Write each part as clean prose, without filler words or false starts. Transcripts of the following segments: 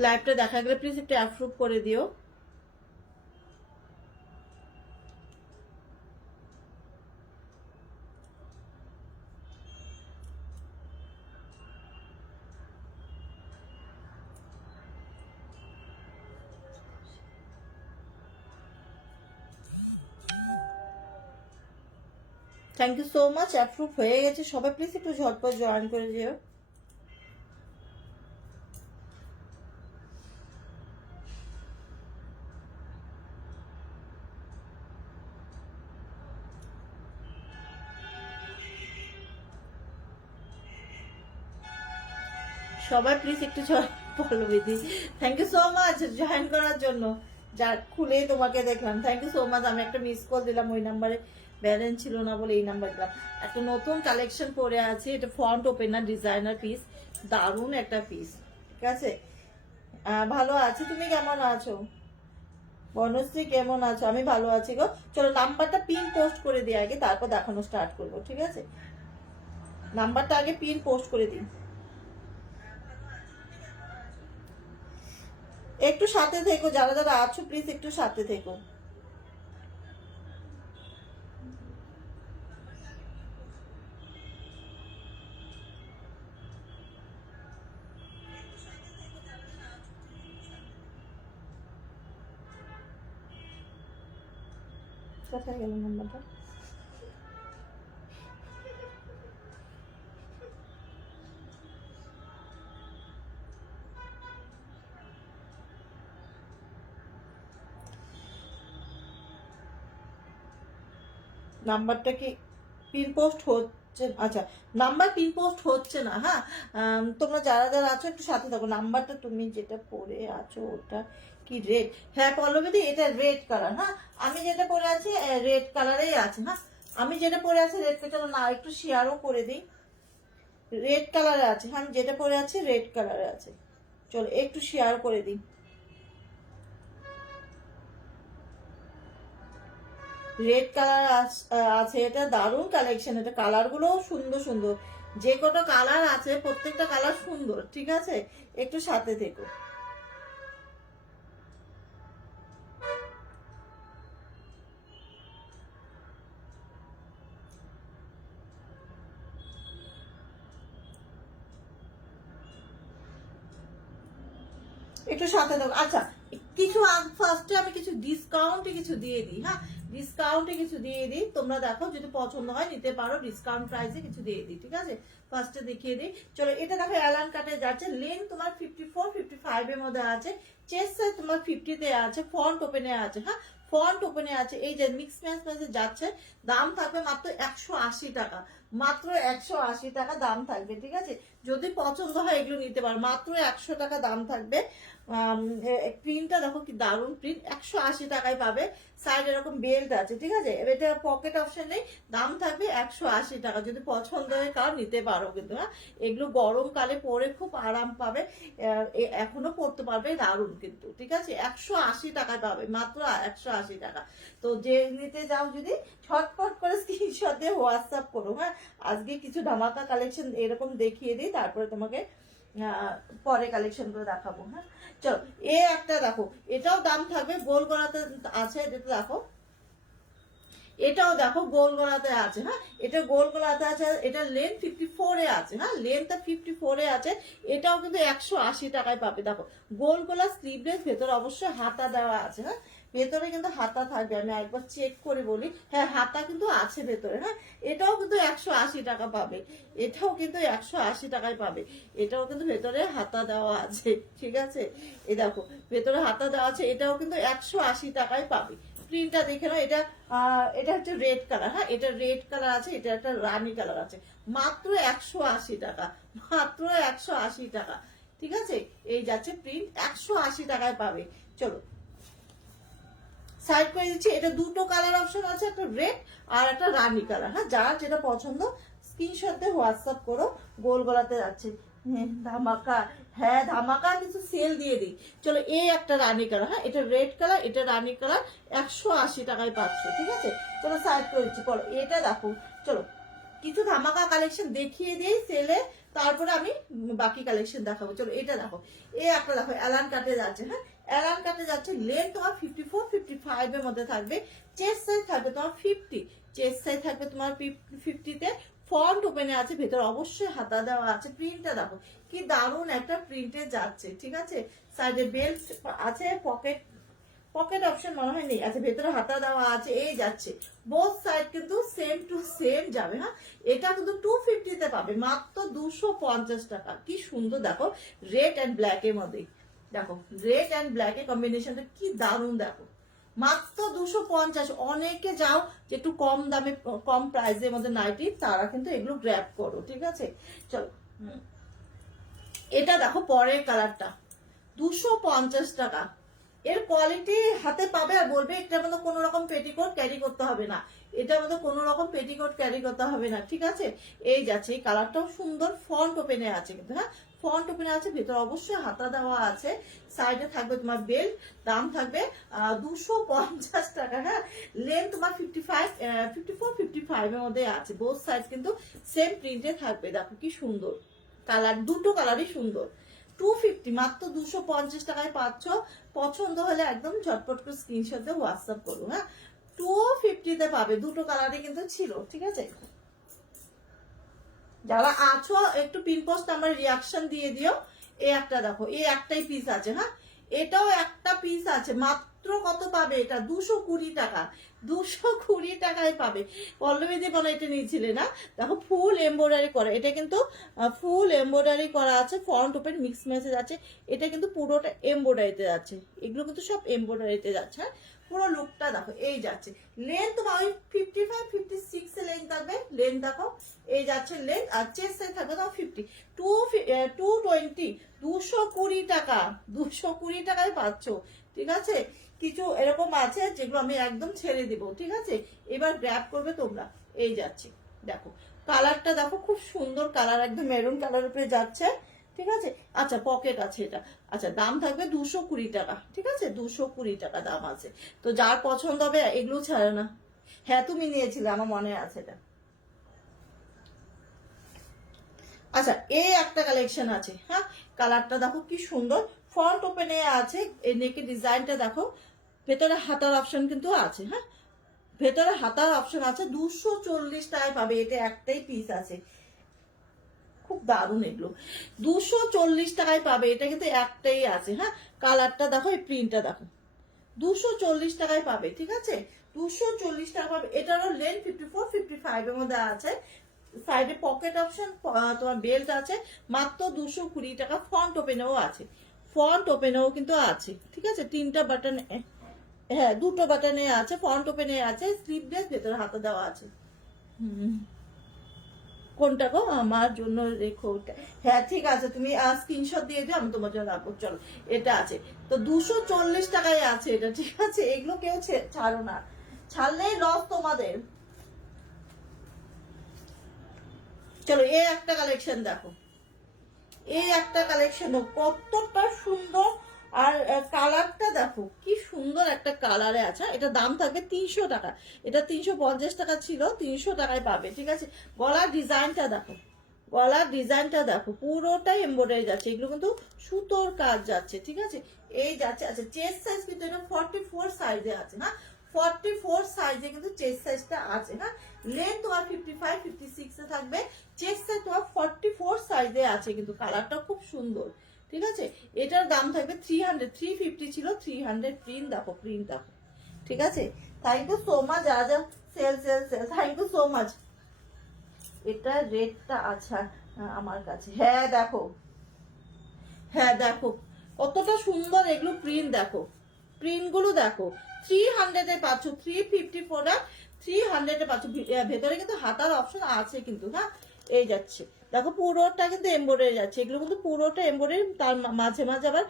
লাইভটা দেখা গেলে প্লিজ একটু অ্যাপ্রুভ করে দিও। Thank you so much, approve হয়ে গেছে সবাই, প্লিজ একটু ঝটপট জয়েন করে দিও। সবাই প্লিজ একটু পল্লবীদি, thank you so much join করার জন্য। যা খুলে তোমাকে দেখলাম, থ্যাংক ইউ সো মাচ। আমি একটা মিস কল দিলাম, ওই নাম্বারে ব্যালেন্স ছিল না বলে এই নাম্বার দিলাম। একটা নতুন কালেকশন পরে আছে, এটা ফ্রন্ট ওপেনার ডিজাইনার পিস, দারুণ একটা পিস। ঠিক আছে, ভালো আছি, তুমি কেমন আছো? বনশ্রী কেমন আছো? আমি ভালো আছি গো। চলো নাম্বারটা পিন পোস্ট করে দিই আগে, তারপর দেখানো স্টার্ট করবো। ঠিক আছে, নাম্বারটা আগে পিন পোস্ট করে দিই। একটু সাথে থেকো, যারা যারা আছো প্লিজ একটু সাথে থেকো। কোথায় গেল নাম্বারটা? নাম্বারটা কি পিন পোস্ট হচ্ছে? আচ্ছা, নাম্বার পিন পোস্ট হচ্ছে না। হ্যাঁ, তোমরা যারা যারা আছো একটু সাথে থাকো। নাম্বারটা তুমি যেটা পরে আছো ওটা কি রেড? হ্যাঁ পল্লবীদি, এটা রেড কালার। হ্যাঁ, আমি যেটা পরে আছি রেড কালারেই আছে। হ্যাঁ, আমি যেটা পরে আছি রেড কালার না, একটু শেয়ারও করে দিই। রেড কালারে আছে। হ্যাঁ, আমি যেটা পরে আছি রেড কালারে আছে। চলো একটু শেয়ার করে দিই। রেড কালার আছে, এটা দারুণ কালেকশন। এটা কালার গুলো সুন্দর সুন্দর, যে কটা কালার আছে প্রত্যেকটা কালার সুন্দর। ঠিক আছে, একটু সাথে থেকো। একটু সাথে থাকো। আচ্ছা, কিছু ফার্স্টে আমি কিছু ডিসকাউন্টে কিছু দিয়ে দিই। হ্যাঁ, ডিসকাউন্টে কিছু দিয়ে দিই, তোমরা দেখো যদি পছন্দ হয় নিতে পারো, ডিসকাউন্ট প্রাইসে কিছু দিয়ে দিই। ঠিক আছে, ফার্স্টে দেখিয়ে দিই। চলো, এটা দেখো অ্যালান কাটে যাচ্ছে, লেন্থ তোমার 54-55 এর মধ্যে আছে, চেস্ট সাইজ তোমার 50-তে আছে, ফ্রন্ট ওপেনে আছে। হ্যাঁ, ফ্রন্ট ওপেনে আছে, এই যে মিক্স ম্যাচ ম্যাচে যাচ্ছে। দাম থাকবে মাত্র 180 টাকা, মাত্র 180 টাকা দাম থাকবে। ঠিক আছে, যদি পছন্দ হয় এগুলো নিতে পারো, মাত্র 100 টাকা দাম থাকবে। প্রিন্টটা দেখো কি দারুণ প্রিন্ট, 180 টাকায় পাবে। সাইড এরকম বেল্ট আছে। ঠিক আছে, এটা পকেট অপশন নেই, দাম থাকবে 180 টাকা। যদি পছন্দ হয় কারো নিতে পারো কিন্তু। হ্যাঁ, এগুলো গরমকালে পরে খুব আরাম পাবে, এখনো পরতে পারবে, দারুণ কিন্তু। ঠিক আছে, 180 টাকায় পাবে, মাত্র 180 টাকা। তো যে নিতে যাও যদি ছটপট করে স্ক্রিনশট দিয়ে হোয়াটসঅ্যাপ করো। হ্যাঁ, আজকে কিছু ধামাকা কালেকশন এরকম দেখিয়ে দিই, তারপরে তোমাকে পরে কালেকশন করে দেখাবো। হ্যাঁ, চলো এ একটা দেখো, এটাও দাম থাকবে, গোল গলাতে আছে, এটা দেখো, এটাও দেখো গোল গলাতে আছে। হ্যাঁ, এটা গোল গলাতে আছে, এটা লেন্থ 54-এ আছে। হ্যাঁ, লেন্থটা 54-এ আছে, এটাও কিন্তু 180 টাকায় পাবে। দেখো গোল গলা, স্লিভলেস, ভেতরে অবশ্যই হাতা দেওয়া আছে। হ্যাঁ, ভেতরে কিন্তু হাতা থাকবে, আমি একবার চেক করে বলি। হ্যাঁ, হাতা কিন্তু আছে ভেতরে। হ্যাঁ, এটাও কিন্তু 180 টাকা পাবে, এটাও কিন্তু 180 টাকায় পাবে। এটাও কিন্তু ভেতরে হাতা দেওয়া আছে। ঠিক আছে, এই দেখো ভেতরে হাতা দেওয়া আছে, এটাও কিন্তু 180 টাকায় পাবে। প্রিন্টটা দেখে নাও, এটা এটা হচ্ছে রেড কালার। হ্যাঁ, এটা রেড কালার আছে, এটা একটা রানী কালার আছে, মাত্র 180 টাকা, মাত্র 180 টাকা। ঠিক আছে, এই যাচ্ছে প্রিন্ট, 180 টাকায় পাবে। চলো সাইড করে দিচ্ছি। এটা দুটো কালার অপশন আছে, একটা রেড আর একটা রানী কালার। হ্যাঁ, যার যেটা পছন্দ স্ক্রিনশট দিয়ে হোয়াটসঅ্যাপ করো। গোল গলাতে যাচ্ছে, ধামাকা। হ্যাঁ, ধামাকা কিছু সেল দিয়ে দিই। চলো এই একটা রানী কালার। হ্যাঁ, এটা রেড কালার, এটা রানী কালার, 180 টাকায় পাচ্ছ। ঠিক আছে, চলো সাইড করে দিচ্ছি। বলো এটা দেখো, চলো কিছু ধামাকা কালেকশন দেখিয়ে দিই সেলে, তারপরে আমি বাকি কালেকশন দেখাবো। চলো এটা দেখো, এই একটা দেখো অ্যালান কাটে যাচ্ছে, হ্যাঁ অ্যালান কাটে যাচ্ছে। লেন্থ তোমার 54-55 এর মধ্যে থাকবে। চেস্ট সাইজ থাকবে তোমার 50, চেস্ট সাইজ থাকবে তোমার 50-তে। ফন্ট ওপেনে আছে, ভেতরে অবশ্যই হাতা দেওয়া আছে। প্রিন্টটা দেখো কি দারুণ একটা প্রিন্টে যাচ্ছে, ঠিক আছে। সাইডে বেল্ট আছে, পকেট অপশন মনে হয় নেই, আচ্ছা ভেতরে হাতা দেওয়া আছে। এই যাচ্ছে বোথ সাইড কিন্তু সেম টু সেম যাবে, হ্যাঁ এটা কিন্তু 250 পাবে, মাত্র 250 টাকা। কি সুন্দর দেখো, রেড অ্যান্ড ব্ল্যাক এর মধ্যে, দেখো রেড অ্যান্ড ব্ল্যাক এর কম্বিনেশনটা কি দারুণ, দেখো মাত্র 250। অনেকে যাও যে একটু কম দামে কম প্রাইসের মধ্যে নাইটি, তারা কিন্তু এগুলো গ্র্যাব করো, ঠিক আছে। চলো এটা দেখো পরের কালারটা, 250 টাকা। এর কোয়ালিটি হাতে পাবে আর বলবে এটার মধ্যে কোনো রকম পেটিকোট ক্যারি করতে হবে না, এটার মধ্যে কোনো রকম পেটিকোট ক্যারি করতে হবে না, ঠিক আছে। এই যাচ্ছে, এই কালারটাও সুন্দর, ফন্ট ওপেনে আছে কিন্তু, হ্যাঁ ফন্ট ওপেনে আছে, ভেতরে অবশ্যই হাতা দেওয়া আছে। সাইডে থাকবে তোমার বেল্ট, দাম থাকবে 250 টাকা, হ্যাঁ লেন্থ তোমার 54-55 এর মধ্যে আছে। বোথ সাইড কিন্তু সেম প্রিন্টে থাকবে, দেখো কি সুন্দর কালার, দুটো কালারই সুন্দর। 250, মাত্র 250 টাকায় পাচ্ছ। পছন্দ হলে একদম ঝটপট করে স্ক্রিনশট দিয়ে হোয়াটসঅ্যাপ করো, হ্যাঁ 250 পাবে, দুটো কালারই কিন্তু ছিল, ঠিক আছে। যারা আছো একটু পিনপোস্ট আমার রিয়াকশন দিয়ে দিও। এই একটা দেখো, এই একটাই পিস আছে, হ্যাঁ এটাও একটা পিস আছে, মাত্র কত পাবে এটা, 220 টাকা, 220 টাকায় পাবে। পল্লবী দিয়ে বলো এটা নিয়েছিলে না, দেখো ফুল এমব্রয়ডারি করা, এটা কিন্তু ফুল এমব্রয়ডারি করা আছে, ফ্রন্ট ওপেন মিক্স মেসেজ আছে। এটা কিন্তু পুরোটা এমব্রয়ডারিতে যাচ্ছে, এগুলো কিন্তু সব এমব্রয়ডারিতে যাচ্ছে, হ্যাঁ পুরো লুকটা দেখো। এই যাচ্ছে লেন্থ তোমার 55-56 এ লেন্থ থাকবে, লেন্থ দেখো এই যাচ্ছে লেন্থ। আর চেস্ট সাইজ থাকবে তোমার 50, 220, 220 টাকা, 220 টাকায় পাচ্ছ, ঠিক আছে। কিছু এরকম আছে যেগুলো আমি একদম ছেড়ে দিব, ঠিক আছে। এবার গ্র্যাব করবে তোমরা। এই যাচ্ছে দেখো, কালারটা দেখো খুব সুন্দর কালার, একদম মেরুন কালার উপরে যাচ্ছে, ঠিক আছে। আচ্ছা পকেট আছে এটা, আচ্ছা দাম থাকবে 220 টাকা, ঠিক আছে 220 টাকা দাম আছে। তো যার পছন্দ হবে এগুলো ছাড়ে না। হ্যাঁ তুমি নিয়েছিলে, আমার মনে আছে এটা। আচ্ছা এই একটা কালেকশন আছে, হ্যাঁ কালারটা দেখো কি সুন্দর, ফ্রন্ট ওপেনে আছে। এই নেকের ডিজাইনটা দেখো, ভেতরে হাতার অপশন কিন্তু আছে, হ্যাঁ ভেতরে হাতার অপশন আছে। 240 টাকায় পাবে, এটা একটাই পিস আছে, খুব দারুণ এগুলো। 240 টাকায় পাবে, এটা কিন্তু একটাই আছে, হ্যাঁ কালারটা দেখো, এই প্রিন্টটা দেখো, 240 টাকায় পাবে, ঠিক আছে 240 টাকা পাবে। এটারও লেন্থ 54-55 এর মধ্যে আছে। সাইডে পকেট অপশন, তোমার বেল্ট আছে, মাত্র 220 টাকা। ফ্রন্ট ওপেনেও আছে, ফ্রন্ট ওপেনেও কিন্তু আছে, ঠিক আছে। তিনটা বাটন, হ্যাঁ দুটো বাটনে আছে, ফ্রন্ট ওপেনে আছে, স্লিভলেস, ভেতরে হাতা দেওয়া আছে। কোনটা গো, আমার জন্য রেখো ওটা, হ্যাঁ ঠিক আছে তুমি স্ক্রিনশট দিয়ে দিও, আমি তোমার জন্য রাখবো। চলো এটা আছে, তো 240 টাকায় আছে এটা, ঠিক আছে। এগুলো কেউ ছাড়ো না, ছাড়লেই লস তোমাদের। চলো এই একটা কালেকশন দেখো, এই একটা কালেকশন কতটা সুন্দর, আর কালারটা দেখো কি সুন্দর একটা কালারে আছে। এটা দাম থাকবে 300 টাকা, এটা 350 টাকা ছিল, 300 টাকায় পাবে, ঠিক আছে। গলার ডিজাইনটা দেখো, গলার ডিজাইনটা দেখো, পুরোটাই এমব্রয়ডারি যাচ্ছে, এগুলো কিন্তু সুতোর কাজ যাচ্ছে, ঠিক আছে। এই যাচ্ছে, আচ্ছা চেস্ট সাইজ কিন্তু এটা 44 সাইজে আছে, হ্যাঁ 44 সাইজে কিন্তু চেস্ট সাইজটা আছে, হ্যাঁ লেন্থ তোমার 55-56 এ থাকবে, চেস্ট সাইজ তোমার 44 সাইজে আছে কিন্তু। কালারটা খুব সুন্দর, ঠিক আছে। এটার দাম থাকবে 350 ছিল, 300 প্রিন্ট দেখো, প্রিন্ট দেখো, ঠিক আছে। থ্যাংক ইউ সো মাচ, যা যা sale sale sale, thank you so much. এটা রেটটা আচ্ছা আমার কাছে, হ্যাঁ দেখো, হ্যাঁ দেখো কতটা সুন্দর এগুলো প্রিন্ট, দেখো প্রিন্ট গুলো দেখো। 300 এ পাচ্ছ, 354 আর 300 এ পাচ্ছ। ভেতরে কিন্তু হাতার অপশন আছে কিন্তু, হ্যাঁ এই যাচ্ছে দেখো, পুরোটা কিন্তু এমব্রয়ডারি যাচ্ছে, এগুলো কিন্তু পুরোটা এমব্রয়ডারি, তার মাঝে মাঝে আবার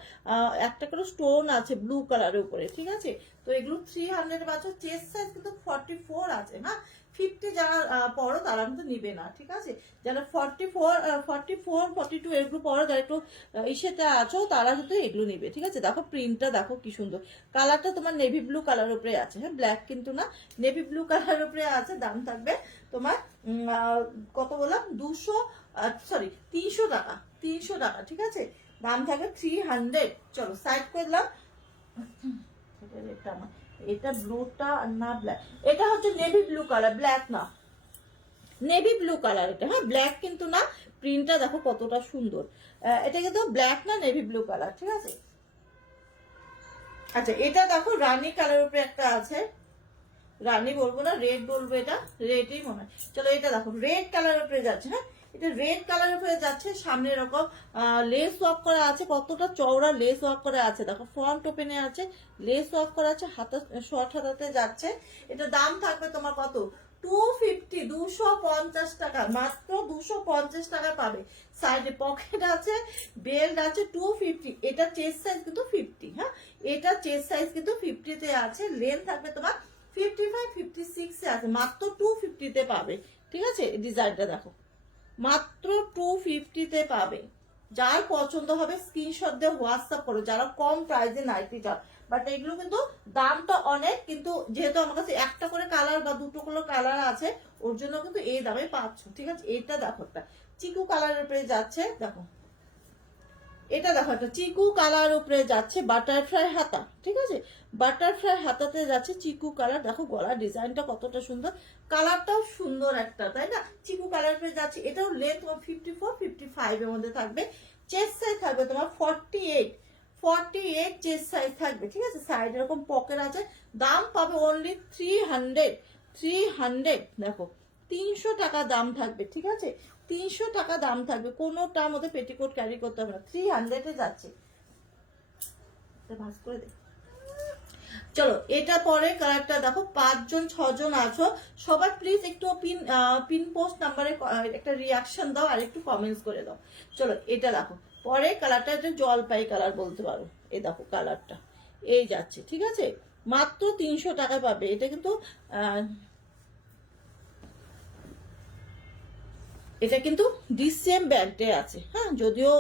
একটা করে স্টোন আছে ব্লু কালারের উপরে, ঠিক আছে। তো এগুলো 300 এ পাচ্ছ। চেস্ট সাইজ কিন্তু 44 আছে, হ্যাঁ 50 যারা পড়ো তারা কিন্তু নিবে না, ঠিক আছে? যারা 44 42 এগুলো পড়ো, যারা একটু ইসেতে আছো তারা কিন্তু এগুলো নিবে, ঠিক আছে? দেখো প্রিন্টটা দেখো কি সুন্দর, কালারটা তোমার নেভি ব্লু কালার উপরে আছে, হ্যাঁ ব্ল্যাক কিন্তু না, নেভি ব্লু কালার উপরে আছে। দাম থাকবে তোমার কত বললাম, 300 টাকা, 300 টাকা, ঠিক আছে? দাম থাকবে 300। চলো সাইড করে দিলাম। এটা ব্লুটা না ব্ল্যাক, এটা হচ্ছে নেভি ব্লু কালার, ব্ল্যাক না, নেভি ব্লু কালার এটা, হ্যাঁ ব্ল্যাক কিন্তু না। প্রিন্টটা দেখো কতটা সুন্দর, এটা কিন্তু ব্ল্যাক না, নেভি ব্লু কালার, ঠিক আছে? আচ্ছা এটা দেখো রানী কালার উপরে একটা আছে, রানী বলবো না, রেড বলবো, এটা রেডই মনে হয়। চলো এটা দেখো রেড কালার উপরে যাচ্ছে, হ্যাঁ এটা রেড কালার উপরে যাচ্ছে, সামনে এরকম লেস ওয়ার্ক করা আছে, কতটা চওড়া লেস ওয়ার্ক করা আছে দেখো, ফ্রন্ট ওপেনে আছে, লেস ওয়ার্ক করা আছে, হাতা শর্ট হাতাতে যাচ্ছে। এটা দাম থাকবে তোমার কত, 250, 250 টাকা, মাত্র 250 টাকা পাবে। সাইডে পকেট আছে, বেল্ট আছে, 250। এটা চেস্ট সাইজ কিন্তু 50, হ্যাঁ এটা চেস্ট সাইজ কিন্তু 50 তে আছে। লেন্থ থাকবে তোমার 55 56 এ আছে, মাত্র 250 তে পাবে, ঠিক আছে? ডিজাইনটা দেখো, মাত্র 250 তে পাবে। যার পছন্দ হবে স্ক্রিনশট দিয়ে হোয়াটসঅ্যাপ করো, যারা কম প্রাইসে নাইটি চাও। বাট এগুলো কিন্তু দামটা অনেক, কিন্তু যেহেতু আমার কাছে একটা করে কালার বা দুটো করে কালার আছে, ওর জন্য কিন্তু এই দামে পাচ্ছ, ঠিক আছে? এটা দেখো একটা চিকু কালারের উপরে যাচ্ছে, দেখো এটা দেখো একটা চিকু কালার উপরে যাচ্ছে, বাটারফ্লাই হাতা, ঠিক আছে? বাটারফ্লাই হাতাতে যাচ্ছে চিকু কালার, দেখো গলার ডিজাইনটা কতটা সুন্দর, কালারটাও সুন্দর একটা, তাই না? চিকু কালার উপরে যাচ্ছে, এটাও লেন্থ তোমার 54 55 এর মধ্যে থাকবে। চেস্ট সাইজ থাকবে তোমার 48 চেস্ট সাইজ থাকবে, ঠিক আছে? সাইড এরকম পকেট আছে। দাম পাবে অনলি 300। দেখো 300 টাকা দাম থাকবে, ঠিক আছে? 300 টাকা দাম থাকবে, কোনোটার মধ্যে পেটিকোট ক্যারি করতে হবে না, 300 এ যাচ্ছে। ভাঁজ করে দে। চলো এটা পরে কালারটা দেখো, 5 জন 6 জন আছো, সবাই প্লিজ একটু পিন পোস্ট নাম্বারে একটা রিয়াকশন দাও আর একটু কমেন্টস করে দাও। চলো এটা দেখো পরে কালারটা, এটা জলপাই কালার বলতে পারো, এই দেখো কালারটা এই যাচ্ছে, ঠিক আছে? মাত্র 300 টাকা পাবে। এটা কিন্তু এটা কিন্তু ডিসিএম ব্যান্ডে আছে, হ্যাঁ যদিও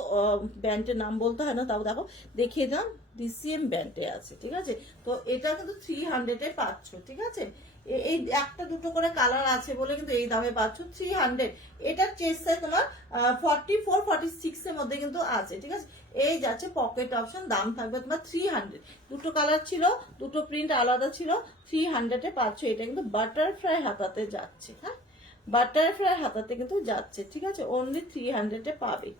ব্যান্ডের নাম বলতে হয় না, তাও দেখো দেখিয়ে দাম, ডিসিএম ব্যান্ডে আছে, ঠিক আছে? তো এটা কিন্তু 300 এ পাচ্ছ, ঠিক আছে? এই একটা দুটো করে কালার আছে বলে কিন্তু এই দামে পাচ্ছ 300। এটা চেস্ট সাইজ তোমার 44 46 এর মধ্যে কিন্তু আছে, ঠিক আছে? এই যাচ্ছে পকেট অপশন, দাম থাকবে তোমার 300। দুটো কালার ছিল, দুটো প্রিন্ট আলাদা ছিল, 300 এ পাচ্ছ। এটা কিন্তু বাটারফ্লাই হাতাতে যাচ্ছে, হ্যাঁ বাটারফ্লাই হাতাতে কিন্তু যাচ্ছে, ঠিক আছে? অনলি 300 এ পাবে।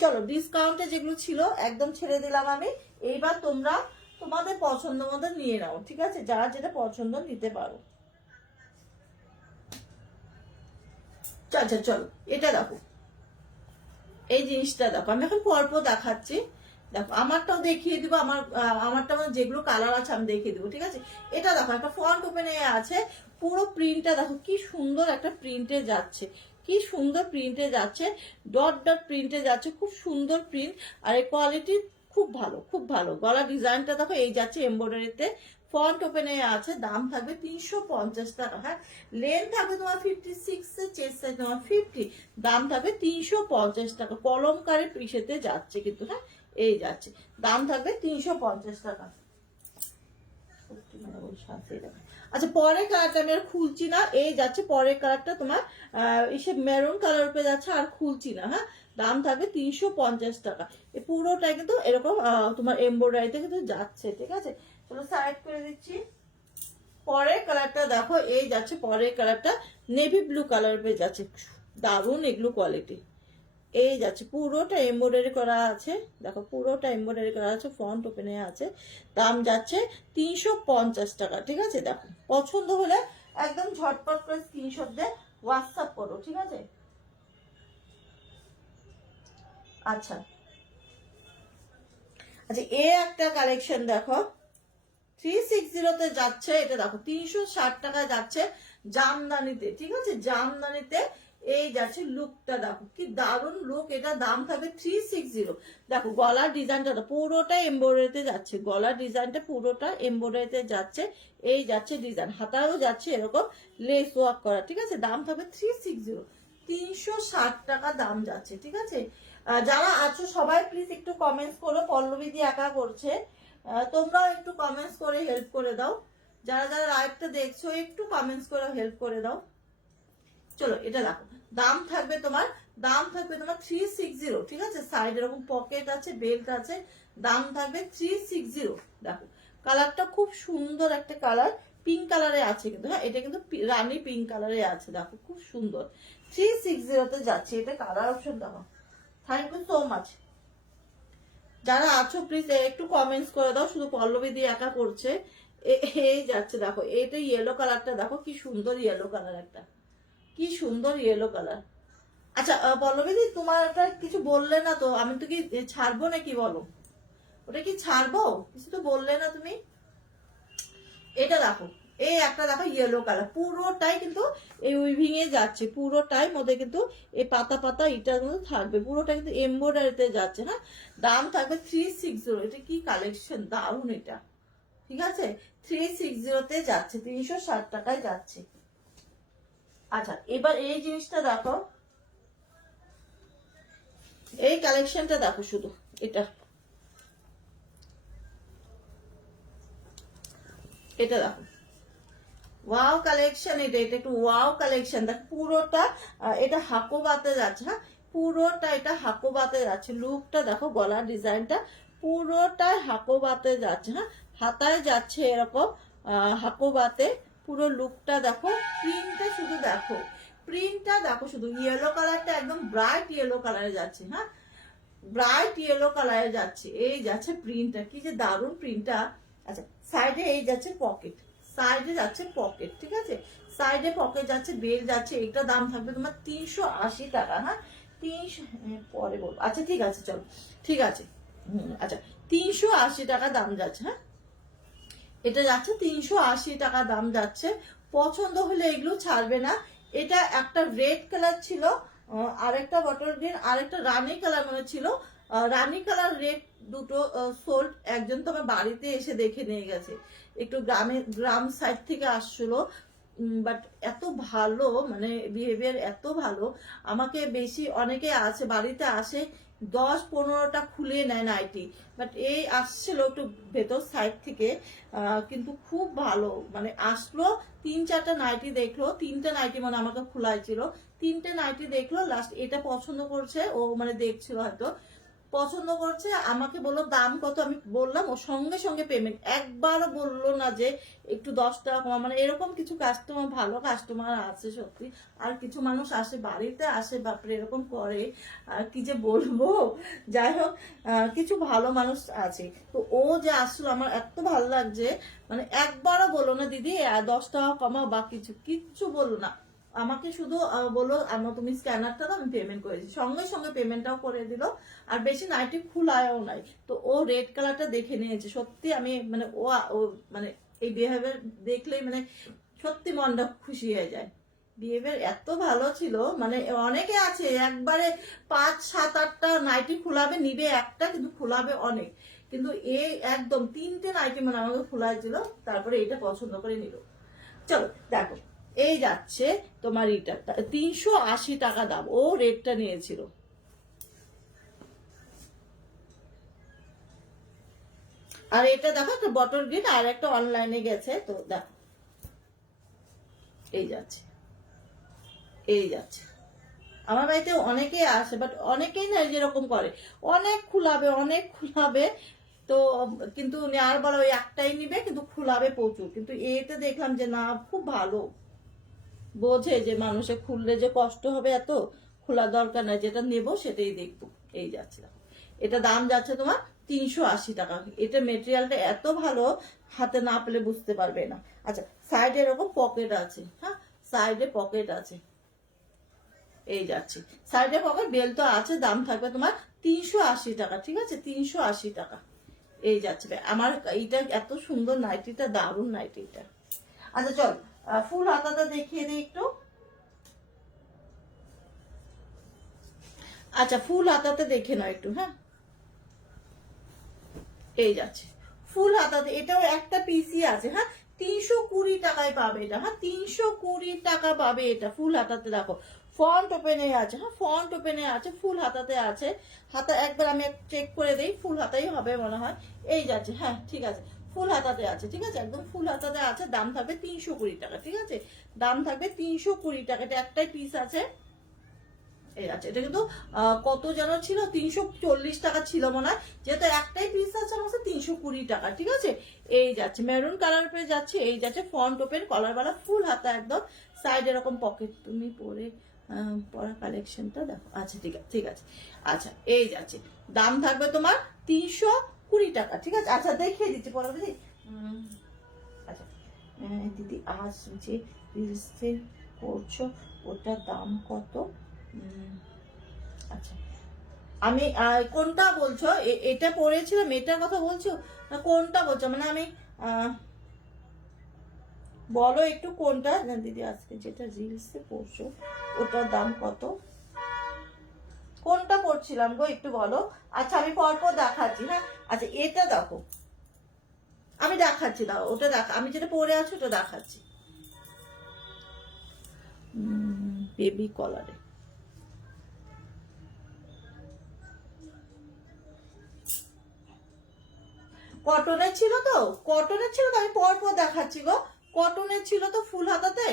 চলো ডিসকাউন্টে যেগুলো ছিল একদম ছেড়ে দিলাম আমি, এইবার তোমরা তোমাদের পছন্দ মতো নিয়ে নাও, ঠিক আছে? যারা যেটা পছন্দ নিতে পারো। আচ্ছা চলো এটা দেখো, এই জিনিসটা দেখো, আমি এখন পরপর দেখাচ্ছি। দেখো আমারটাও দেখিয়ে দিব, আমারটা যেগুলো কালার আছে আমি দেখিয়ে দিব, ঠিক আছে? এটা দেখো একটা ফ্রন্ট ওপেনে আছে, পুরো প্রিন্টটা দেখো কি সুন্দর একটা প্রিন্টে যাচ্ছে, কি সুন্দর প্রিন্টে যাচ্ছে, ডট ডট প্রিন্টে যাচ্ছে, খুব সুন্দর প্রিন্ট। আর এই কোয়ালিটি খুব ভালো, খুব ভালো। গলা ডিজাইনটা দেখো এই যাচ্ছে এমব্রয়ডারিতে, ফ্রন্ট ওপেনে আছে। দাম থাকবে 350 টাকা, হ্যাঁ লেন্থ থাকবে তোমার 56 এ, চেস্ট সাইজ তোমার 50। দাম থাকবে 350 টাকা, কলমকারি পিসেতে যাচ্ছে কিন্তু, হ্যাঁ এই যাচ্ছে। দাম থাকবে 350 টাকা। আচ্ছা পরের কালারটা আমি আর খুলছি না, এই যাচ্ছে পরের কালারটা তোমার এসে মেরুন কালার উপরে যাচ্ছে, আর খুলছি না, হ্যাঁ দাম থাকবে 350 টাকা। এই পুরোটাই কিন্তু এরকম তোমার এমব্রয়ডারিতে কিন্তু যাচ্ছে, ঠিক আছে? চলো সাইড করে দিচ্ছি। পরের কালারটা দেখো, এই যাচ্ছে পরের কালারটা, নেভি ব্লু কালার উপরে যাচ্ছে, দারুণ এগুলো কোয়ালিটি। এই যাচ্ছে পুরোটা এমব্রয়ডারি করা আছে, দেখো পুরোটা এমব্রয়ডারি করা আছে, ফ্রন্ট ওপেনে আছে। দাম যাচ্ছে 350 টাকা, ঠিক আছে? দেখো পছন্দ হলে একদম ঝটপট করে স্ক্রিনশট দিয়ে হোয়াটসঅ্যাপ করো, ঠিক আছে? আচ্ছা আচ্ছা এ একটা কালেকশন দেখো, 360 তে যাচ্ছে, এটা দেখো 360 টাকা যাচ্ছে জামদানিতে, ঠিক আছে? জামদানিতে এই যাচ্ছে লুকটা দেখো কি দারুণ লুক, এটা দাম থাকবে 360। দেখো গলার ডিজাইনটা পুরোটা এমব্রয়ডারিতে যাচ্ছে, গলার ডিজাইনটা পুরোটা এমব্রয়ডারিতে যাচ্ছে। এই যাচ্ছে ডিজাইন, হাতাও যাচ্ছে এরকম লেস ওয়ার্ক করা, ঠিক আছে। দাম থাকবে 360, 360 টাকা দাম যাচ্ছে, ঠিক আছে। যারা আছো সবাই প্লিজ একটু কমেন্টস করো, পল্লবী দিয়ে একা করছে, তোমরাও একটু কমেন্টস করে হেল্প করে দাও। যারা যারা লাইভটা দেখছো একটু কমেন্টস করে হেল্প করে দাও। চলো এটা দেখো, দাম থাকবে তোমার 360, ঠিক আছে। সাইড এরকম পকেট আছে, বেল্ট আছে, দাম থাকবে 360। দেখো কালারটা খুব সুন্দর একটা কালার, পিঙ্ক কালারে আছে কিন্তু, হ্যাঁ এটা কিন্তু রানী পিঙ্ক কালারে আছে, দেখো খুব সুন্দর। 360 তে যাচ্ছে, এটা কালার অপশন দেখো। Thank you so much. যারা আছো প্লিজ একটু কমেন্টস করে দাও, শুধু পল্লবী দিয়ে একা করছে। এই যাচ্ছে দেখো, এটা ইয়েলো কালারটা দেখো কি সুন্দর ইয়েলো কালার, একটা কি সুন্দর ইয়েলো কালার। আচ্ছা পল্লবী দি তোমার একটা কিছু বললে না তো, আমি তো কি ছাড়বো নাকি বলো, ওটা কি ছাড়বো? কিছু তো বললে না তুমি। এটা দেখো, এই একটা দেখো ইয়েলো কালার, পুরোটাই কিন্তু এই উইভিং এ যাচ্ছে, পুরোটাই মধ্যে কিন্তু এই পাতা পাতা এটার মধ্যে থাকবে, পুরোটা কিন্তু এমব্রয়ডারিতে যাচ্ছে, হ্যাঁ। দাম থাকবে 360। এটা কি কালেকশন দারুন এটা, ঠিক আছে। 360 তে যাচ্ছে, 360 টাকায় যাচ্ছে। আচ্ছা এবার এই জিনিসটা দেখো, এই কালেকশনটা দেখো শুধু, এটা এটা দেখো ওয়াও কালেকশন, এটা এটা একটু ওয়াও কালেকশন দেখো, পুরোটা এটা হাকোবাতে যাচ্ছে, হ্যাঁ পুরোটা এটা হাকোবাতে যাচ্ছে। লুকটা দেখো, গলার ডিজাইনটা পুরোটাই হাকোবাতে যাচ্ছে, হ্যাঁ হাতায় যাচ্ছে এরকম হাকোবাতে। পুরো লুকটা দেখো, প্রিন্টটা শুধু দেখো, প্রিন্টটা দেখো শুধু, ইয়েলো কালারটা একদম ব্রাইট ইয়েলো কালারে যাচ্ছে, হ্যাঁ ব্রাইট ইয়েলো কালারে যাচ্ছে। এই যাচ্ছে প্রিন্টটা, কি যে দারুণ প্রিন্টটা। আচ্ছা সাইডে এই যাচ্ছে পকেট, সাইডে যাচ্ছে পকেট, ঠিক আছে। সাইডে পকেট যাচ্ছে, বেল যাচ্ছে। এটা দাম থাকবে তোমার 380 টাকা, হ্যাঁ 300 পরে বলবো। আচ্ছা ঠিক আছে চলো, ঠিক আছে। আচ্ছা 380 টাকা দাম যাচ্ছে, হ্যাঁ এটা যাচ্ছে 380 টাকা দাম যাচ্ছে। পছন্দ হলে এগুলো ছাড়বে না। এটা একটা রেড কালার ছিল, আরেকটা বটল গ্রিন, আরেকটা রানী কালার মনে ছিল। রানী কালার রেড দুটো সোল্ড, একজন তো আমার বাড়িতে এসে দেখে নিয়ে গেছে, একটু গ্রাম সাইড থেকে আসছিল। বাট এত ভালো, মানে বিহেভিয়ার এত ভালো। আমাকে বেশি অনেকে আছে বাড়িতে আসে 10-15টা খুলে নেয় নাইটি, বাট এই আসছিল একটু ভেতর সাইড থেকে, কিন্তু খুব ভালো, মানে আসলো 3-4টা নাইটি দেখলো, 3টে নাইটি মানে আমাকে খোলাইছিল, 3টে নাইটি দেখলো, লাস্ট এটা পছন্দ করছে ও, মানে দেখছিল হয়তো পছন্দ করছে, আমাকে বললো দাম কত, আমি বললাম, ও সঙ্গে সঙ্গে পেমেন্ট, একবারও বললো না যে একটু 10 টাকা কমা। মানে এরকম কিছু কাস্টমার, ভালো কাস্টমার আছে সত্যি। আর কিছু মানুষ আসে বাড়িতে আসে, বাপরে এরকম করে, আর কি যে বলবো। যাই হোক কিছু ভালো মানুষ আছে, তো ও যে আসলো আমার এত ভালো লাগছে, মানে একবারও বললো না দিদি 10 টাকা কমাও বা কিছু, কিচ্ছু বললো না। আমাকে শুধু বললো আমার তুমি স্ক্যানারটা দাও, আমি পেমেন্ট করেছি, সঙ্গে সঙ্গে পেমেন্টটাও করে দিল। আর বেশি নাইটি খুলায়ও নাই, তো ও রেড কালারটা দেখে নিয়েছে। সত্যি আমি মানে ও মানে এই বিহেভিয়ার দেখলেই মানে সত্যি মনটা খুশি হয়ে যায়। বিহেভিয়ার এত ভালো ছিল, মানে অনেকে আছে একবারে 5-7-8টা নাইটি খুলাবে, নিবে একটা কিন্তু খুলাবে অনেক, কিন্তু এই একদম 3টে নাইটি মানে আমাকে খুলাইছিল, তারপরে এটা পছন্দ করে নিল। চলো দেখো, এই যাচ্ছে তোমার এটা 380 টাকা দাম, ও রেটটা নিয়েছিল। আর এটা দেখো একটা বটল গ্রিন, আর একটা অনলাইনে গেছে, তো দেখো এই যাচ্ছে, এই যাচ্ছে। আমার বাড়িতে অনেকেই আসে, বাট অনেকেই না যেরকম করে, অনেক খুলাবে অনেক খুলাবে, তো কিন্তু নেওয়ার বলা ওই একটাই নিবে, কিন্তু খুলাবে প্রচুর। কিন্তু এতে দেখলাম যে না, খুব ভালো, বোঝে যে মানুষে খুললে যে কষ্ট হবে, এত খোলার দরকার নাই, যেটা নেব সেটাই দেখবো। এই যাচ্ছে, এটা দাম যাচ্ছে তোমার 380 টাকা। এটা মেটেরিয়ালটা এত ভালো, হাতে না পেলে বুঝতে পারবে না। আচ্ছা সাইডে এরকম পকেট আছে, হ্যাঁ সাইডে পকেট আছে, এই যাচ্ছে সাইডে পকেট, বেল তো আছে। দাম থাকবে তোমার 380 টাকা, ঠিক আছে 380 টাকা। এই যাচ্ছে আমার এইটা এত সুন্দর নাইটিটা, দারুণ নাইটিটা। আচ্ছা চল ফুল হাতাটা দেখিয়ে দিই একটু। আচ্ছা ফুল হাতাতে দেখে নাও একটু, হ্যাঁ এই যাচ্ছে ফুল হাতাতে, এটাও একটা পিসি আছে, হ্যাঁ 320 টাকায় পাবে এটা, হ্যাঁ 320 টাকা পাবে এটা ফুল হাতাতে। দেখো ফ্রন্ট ওপেনে আছে, হ্যাঁ ফ্রন্ট ওপেনে আছে, ফুল হাতাতে আছে। হাতা একবার আমি চেক করে দেই, ফুল হাতাই হবে মনে হয়, এই যাচ্ছে, হ্যাঁ ঠিক আছে ফুল হাতাতে আছে, ঠিক আছে একদম ফুল হাতাতে আছে। দাম থাকবে 320 টাকা, ঠিক আছে দাম থাকবে 320 টাকা। এটা একটাই পিস আছে, এই আছে। এটা কিন্তু কত যেন ছিল, 340 টাকা ছিল মনে হয়, যেহেতু একটাই পিস আছে আমার 320 টাকা, ঠিক আছে। এই যাচ্ছে মেরুন কালার পেয়ে যাচ্ছে, এই যাচ্ছে ফ্রন্ট ওপেন কলারওয়ালা ফুল হাতা একদম, সাইড এরকম পকেট। তুমি পরে পরা কালেকশনটা দেখো, আচ্ছা ঠিক আছে ঠিক আছে। আচ্ছা এই যাচ্ছে, দাম থাকবে তোমার 320 টাকা, ঠিক আছে। আচ্ছা দেখিয়ে দিচ্ছি পরে বুঝি। আচ্ছা দিদি আজ যে রিলসে করছো ওটার দাম কত? আচ্ছা আমি কোনটা বলছো, এটা পড়েছিলাম এটার কথা বলছো না কোনটা বলছো, মানে আমি বলো একটু কোনটা দিদি আজকে যেটা রিলসে পড়ছো ওটার দাম কত, কোনটা পড়ছিলাম গো একটু বলো। আচ্ছা আমি পরপর দেখাচ্ছি, হ্যাঁ আচ্ছা এটা দেখো আমি দেখাচ্ছি, দাও ওটা দেখা, আমি যেটা পরে আছি ওটা দেখাচ্ছি। বেবি কলারে, কটনের ছিল তো, কটনের ছিল তো, আমি পরপর দেখাচ্ছি গো। কটনের ছিল তো ফুল হাতাতে,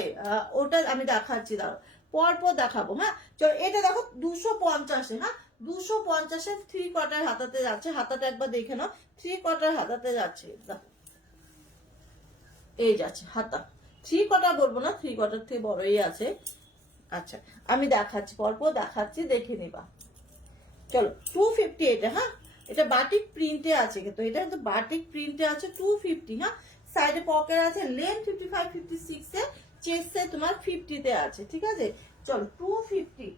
ওটা আমি দেখাচ্ছি, দাও পরপর দেখাবো, হ্যাঁ চলো। এটা দেখো 250, হ্যাঁ 250 3/4 হাতাতে যাচ্ছে, হাতাটা একবার দেখে নাও, 3/4 হাতাতে যাচ্ছে, দেখো এই যাচ্ছে হাতা, 3/4 বলবো না, 3/4 থেকে বড়ই আছে। আচ্ছা আমি দেখাচ্ছি পরপর দেখাচ্ছি, দেখে নিবা। চলো 250 এটা, হ্যাঁ এটা বাটিক প্রিন্টে আছে, কিন্তু এটা কিন্তু বাটিক প্রিন্টে আছে 250, হ্যাঁ সাইডে পকেট আছে, লেন 55 56 এ, চেস্টে তোমার 50 তে আছে, ঠিক আছে। চলো 250,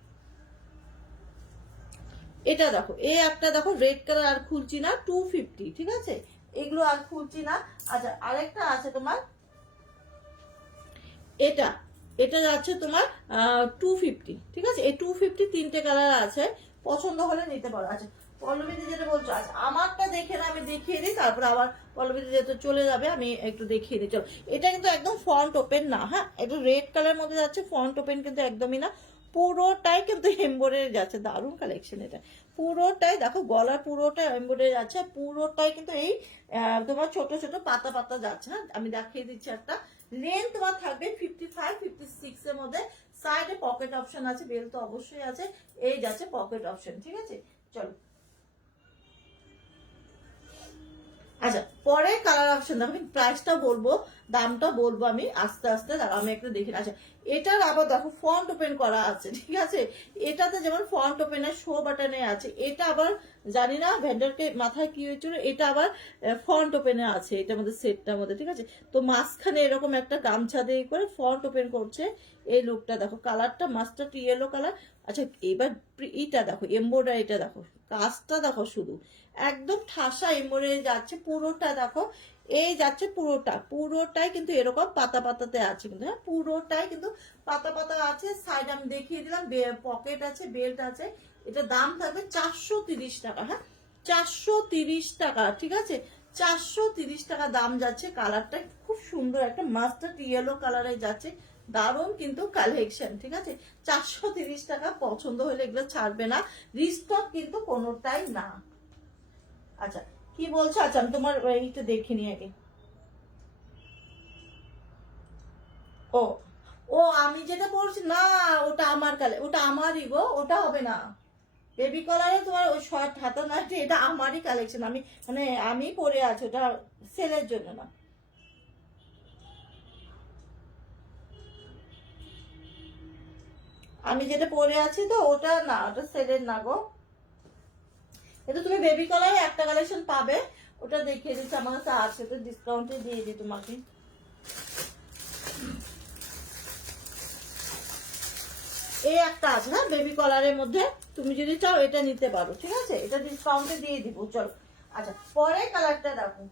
এটা দেখো এই একটা দেখো রেড কালার, আর খুলছি না 250, ঠিক আছে এগুলো আর খুলছি না। আচ্ছা আরেকটা আছে তোমার এটা, এটা যাচ্ছে তোমার 250, ঠিক আছে এই 250 তিনটে কালার আছে, পছন্দ হলে নিতে পারো। আচ্ছা পল্লবীদি যেটা বলছো, আচ্ছা আমারটা দেখে না আমি দেখিয়ে দিই, তারপরে আবার পল্লবীদি যেহেতু চলে যাবে আমি একটু দেখিয়ে দিই। চলো এটা কিন্তু একদম ফ্রন্ট ওপেন না, হ্যাঁ এটা রেড কালার মধ্যে যাচ্ছে, ফ্রন্ট ওপেন কিন্তু একদমই না, পুরোটাই কিন্তু এমব্রয়ডারি যাচ্ছে, দারুণ কালেকশন এটা। পুরোটাই দেখো গলার পুরোটা এমব্রয়ডারি যাচ্ছে, পুরোটাই কিন্তু এই তোমার ছোট ছোট পাতা পাতা যাচ্ছে, হ্যাঁ আমি দেখিয়ে দিচ্ছি একটা। লেন তোমার থাকবে 55 56 এর মধ্যে, সাইডে পকেট অপশন আছে, বেল তো অবশ্যই আছে, এই যাচ্ছে পকেট অপশন, ঠিক আছে। চলো আচ্ছা পরে কালার অপশন দেখো, আমি প্রাইসটা বলবো, দামটা বলবো আমি আস্তে আস্তে, আমি একটু দেখি। আচ্ছা এটার আবার দেখো ফ্রন্ট ওপেন করা আছে, ঠিক আছে এটাতে যেমন ফ্রন্ট ওপেনের শো বাটনে আছে, এটা আবার জানি না ভেন্ডারকে মাথায় কি হয়েছিল, এটা আবার ফ্রন্ট ওপেনে আছে এটার মধ্যে, সেটটার মধ্যে, ঠিক আছে। তো মাঝখানে এরকম একটা গামছা দিয়ে করে ফ্রন্ট ওপেন করছে, এই লুকটা দেখো, কালারটা মাস্টার্ড ইয়েলো কালার। আচ্ছা এবার এটা দেখো এমব্রয়ডারিটা দেখো, কাজটা দেখো শুধু একদম ঠাসা এমব্রয়ডারি যাচ্ছে, পুরোটা দেখো এই যাচ্ছে, পুরোটাই কিন্তু এরকম পাতা পাতাতে আছে, কিন্তু হ্যাঁ পুরোটাই কিন্তু পাতা পাতা আছে। সাইড আমি দেখিয়ে দিলাম, পকেট আছে, বেল্ট আছে। এটা দাম থাকবে 430 টাকা, হ্যাঁ 430 টাকা, ঠিক আছে 430 টাকা দাম যাচ্ছে। কালারটা খুব সুন্দর একটা মাস্টার্ড ইয়েলো কালারে যাচ্ছে, দারুণ কিন্তু কালেকশন, ঠিক আছে 430 টাকা। পছন্দ হলে এগুলো ছাড়বে না, রিস্টক কিন্তু কোনোটাই না। আচ্ছা কি বলছো, আচ্ছা আমি তোমার এইটা দেখে নিই আগে। ও ও আমি যেটা বলছি না, ওটা আমার কালে, ওটা আমারই গো, ওটা হবে না। বেবি কলারে তোমার ওই শর্ট হাতা না, এটা আমারই কালেকশন, আমি মানে আমি পরে আছি, ওটা সেলের জন্য না। আমি যেটা পরে আছি তো ওটা না, ওটা সেলের না গো। কিন্তু তুমি বেবি কলারে একটা কালেকশন পাবে, ওটা দেখিয়ে দিচ্ছি, আমার কাছে আছে, তো ডিসকাউন্টে দিয়ে দিই তোমাকে। এই একটা আছে, হ্যাঁ বেবি কলারের মধ্যে, তুমি যদি চাও এটা নিতে পারো, ঠিক আছে এটা ডিসকাউন্টে দিয়ে দিব। চলো আচ্ছা পরের কালারটা দেখো,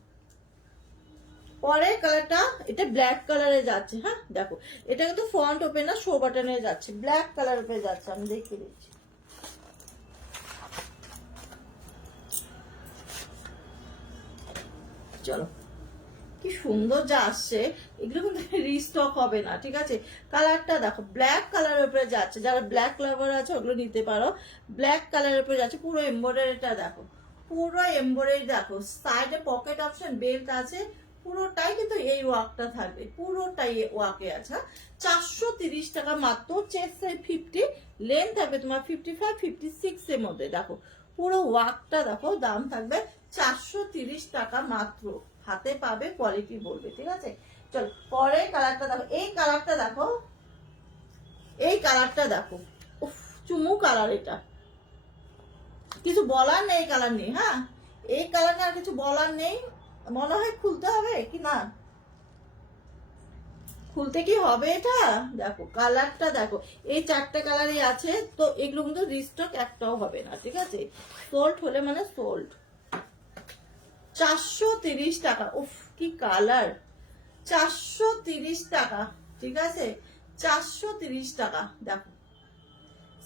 পরের কালারটা এটা ব্ল্যাক কালারে যাচ্ছে, হ্যাঁ দেখো এটা কিন্তু ফ্রন্ট ওপেন না, শো বাটনে যাচ্ছে, ব্ল্যাক কালার উপরে যাচ্ছে, আমি দেখিয়ে দিচ্ছি। চলো, কি সুন্দর যা আসছে, এগুলো কিন্তু রিস্টক হবে না, ঠিক আছে। কালারটা দেখো, ব্ল্যাক কালারের উপরে যাচ্ছে, যারা ব্ল্যাক লাভার আছে ওগুলো নিতে পারো। ব্ল্যাক কালারের উপরে যাচ্ছে, পুরো এমব্রয়ডারিটা দেখো, পুরো এমব্রয়ডারি দেখো, সাইডে পকেট অপশন, বেল্ট আছে, পুরোটাই কিন্তু এই ওয়ার্কটা থাকবে, পুরোটাই ওয়ার্কে আছে। 430 টাকা মাত্র, চেস্ট 50, লেন্থ থাকবে তোমার 55-56 এর মধ্যে। দেখো পুরো ওয়ার্কটা দেখো, দাম থাকবে 430 টাকা মাত্র, হাতে পাবে, কোয়ালিটি বলবে, ঠিক আছে। চলো পরে কালারটা দেখো, এই কালারটা দেখো, এই কালারটা দেখো, উফ চুমু কালার, এটা কিছু বলার নেই, কালার নেই, হ্যাঁ এই কালার নিয়ে আর কিছু বলার নেই। মনে হয় খুলতে হবে কি না, খুলতে কি হবে এটা, দেখো কালারটা দেখো, এই 4টে কালারই আছে, তো এগুলো কিন্তু রিস্টক একটাও হবে না, ঠিক আছে। সোল্ড হলে মানে সোল্ড। 430 টাকা, উফ কি কালার, 430 টাকা, ঠিক আছে, 430 টাকা। দেখো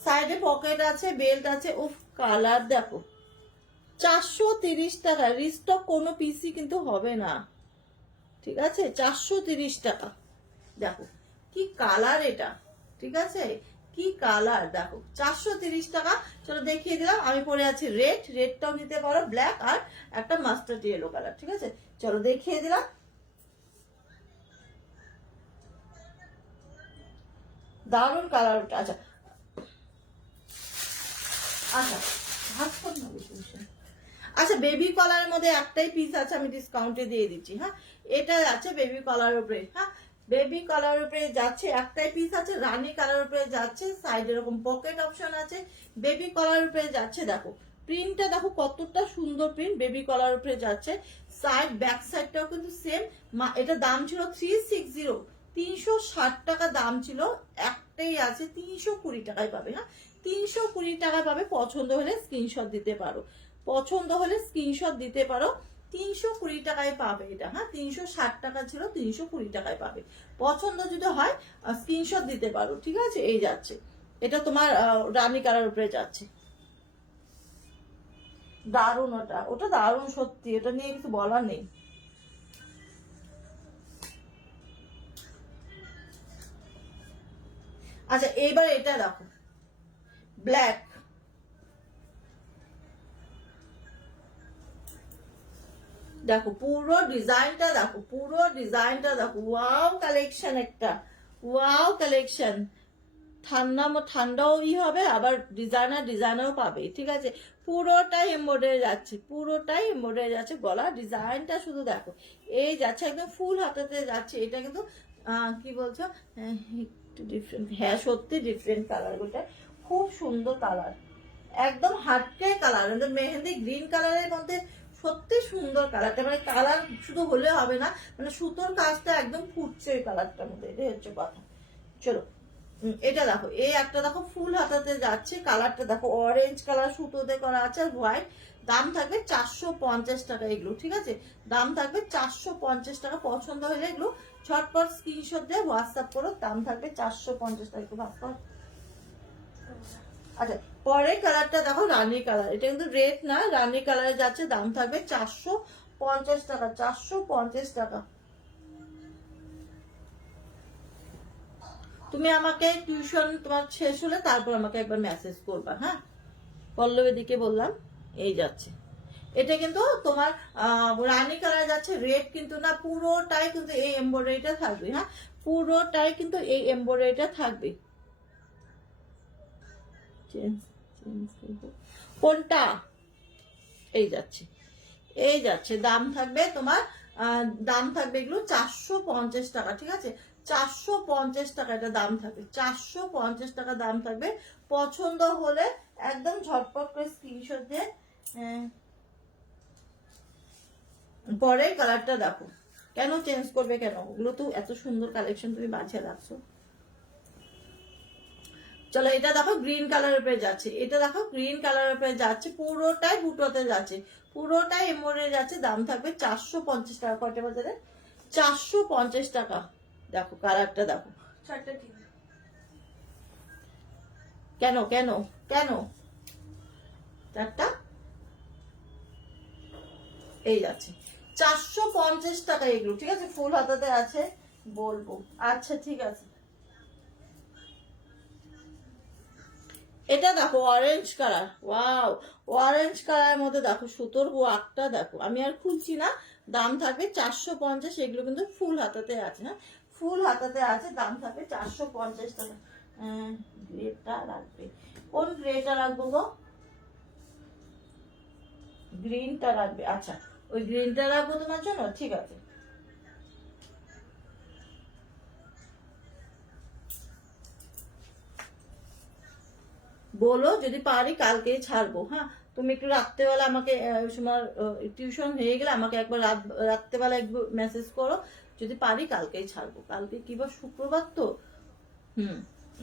সাইডে পকেট আছে, বেল্ট আছে, উফ কালার দেখো, 430 টাকা, রিস্টক কোনো পিসি কিন্তু হবে না, ঠিক আছে। 430 টাকা, দেখো কি কালার এটা, ঠিক আছে, কি কালার দেখো, 430 টাকা। চলো দেখিয়ে দিলাম, আমি পরে আছি রেড, রেডটাও নিতে পারো, ব্ল্যাক আর একটা মাস্টার্ড ইয়েলো কালার, ঠিক আছে। চলো দেখিয়ে দিলাম, দারুণ কালার ওটা। আচ্ছা আচ্ছা, হাত কর না বেশি বেশি। আচ্ছা বেবি কলারের মধ্যে একটাই পিস আছে, আমি ডিসকাউন্টে দিয়ে দিচ্ছি, হ্যাঁ এটা আছে বেবি কলার উপরে, হ্যাঁ বেবি কালার উপরে যাচ্ছে, একটাই পিস আছে, রানী কালার উপরে যাচ্ছে, সাইড এরকম পকেট অপশন আছে, বেবি কলার উপরে যাচ্ছে। দেখো প্রিন্টটা দেখো কতটা সুন্দর প্রিন্ট, বেবি কলার উপরে যাচ্ছে, সাইড ব্যাক সাইডটাও কিন্তু সেম। এটা দাম ছিল 360, 360 টাকা দাম ছিল, একটাই আছে, 320 টাকায় পাবে, হ্যাঁ 320 টাকায় পাবে। পছন্দ হলে স্ক্রিনশট দিতে পারো, পছন্দ হলে স্ক্রিনশট দিতে পারো, 320 টাকায় পাবে এটা, হ্যাঁ 360 টাকা ছিল, 320 টাকায় পাবে। পছন্দ যদি হয় স্ক্রিনশট দিতে পারো, ঠিক আছে। এই যাচ্ছে, এটা তোমার রানী কালার উপরে যাচ্ছে, দারুণ, ওটা ওটা দারুণ সত্যি, এটা নিয়ে কিছু বলার নেই। আচ্ছা এইবার এটা দেখো, ব্ল্যাক, দেখো পুরো ডিজাইনটা দেখো, পুরো ডিজাইনটা দেখো, ওয়াও কালেকশন একটা, ওয়াও কালেকশন, ঠান্ডাও হবে, আবার ডিজাইনারও পাবে, ঠিক আছে। পুরোটাই এমব্রয়ডারি যাচ্ছে, পুরোটাই এমব্রয়ডারি যাচ্ছে, গলা ডিজাইনটা শুধু দেখো, এই যাচ্ছে একদম ফুল হাতাতে যাচ্ছে। এটা কিন্তু কি বলছো, একটু ডিফারেন্ট, হ্যাঁ সত্যি ডিফারেন্ট কালার, ওটা খুব সুন্দর কালার, একদম হাটকে কালার, মেহেন্দি গ্রিন কালারের মধ্যে, সত্যি সুন্দর কালারটা, মানে কালার শুধু হলে হবে না, মানে সুতোর কাজটা একদম ফুটছে ওই কালারটার মধ্যে, এটাই হচ্ছে কথা। চলো এটা দেখো, এই একটা দেখো ফুল হাতাতে যাচ্ছে, কালারটা দেখো অরেঞ্জ কালার সুতোতে করা আছে, হোয়াইট, দাম থাকবে 450 টাকা এগুলো, ঠিক আছে, দাম থাকবে 450 টাকা। পছন্দ হলে এগুলো ঝটপট স্ক্রিনশট দিয়ে হোয়াটসঅ্যাপ করো, দাম থাকবে 450 টাকা, একটু ভাব কর। আচ্ছা পরের কালারটা দেখো, রানী কালার, এটা কিন্তু রেড না, রানী কালারে যাচ্ছে, দাম থাকবে 450 টাকা, 450 টাকা। তুমি আমাকে টিউশন তোমার শেষ হলে তারপর আমাকে একবার মেসেজ করবা, হ্যাঁ পল্লবী দিকে বললাম, এই যাচ্ছে, এটা কিন্তু তোমার রানী কালার যাচ্ছে, রেড কিন্তু না, পুরোটাই কিন্তু এই এমব্রয়ডারিটা থাকবে, হ্যাঁ পুরোটাই কিন্তু এই এমব্রয়ডারিটা থাকবে। কোনটা, এই যাচ্ছে, এই যাচ্ছে, দাম থাকবে তোমার, দাম থাকবে এগুলো 450 টাকা, ঠিক আছে, 450 টাকা এটা দাম থাকবে, 450 টাকা দাম থাকবে। পছন্দ হলে একদম ঝটপট করে স্ক্রিনশট দিয়ে পরের কালারটা দেখো, কেন চেঞ্জ করবে কেন, ওগুলো তো এত সুন্দর কালেকশন তুমি বাছিয়ে রাখছো। চলো এটা দেখো গ্রিন কালার উপরে যাচ্ছে, এটা দেখো গ্রিন কালার উপরে যাচ্ছে, পুরোটাই বুটোতে যাচ্ছে, পুরোটাই এমব্রয়ডারি যাচ্ছে, দাম থাকবে 450 টাকা। কয়টা বাজারে, 450 টাকা। দেখো কালারটা দেখো, কেন কেন কেন চারটা, এই যাচ্ছে 450 টাকা এগুলো, ঠিক আছে? ফুল হাতাতে আছে বলবো। আচ্ছা ঠিক আছে, এটা দেখো অরেঞ্জ কালার, ওয়াও, অরেঞ্জ কালারের মধ্যে দেখো সুতোর ওয়ার্কটা দেখো। আমি আর খুলছি না, দাম থাকবে 450। এগুলো কিন্তু ফুল হাতাতে আছে, হ্যাঁ ফুল হাতাতে আছে, দাম থাকবে 450 টাকা। গ্রেটা রাখবে, কোন গ্রেটা রাখবো গো? গ্রিনটা রাখবে, আচ্ছা ওই গ্রিনটা রাখবো তোমার জন্য, ঠিক আছে। বলো যদি পারি কালকেই ছাড়বো, হ্যাঁ তুমি একটু রাত্রেবেলা আমাকে তোমার টিউশন হয়ে গেলে আমাকে একবার রাত্রেবেলা একবার মেসেজ করো, যদি পারি কালকেই ছাড়বো। কালকে কি বা শুক্রবার তো,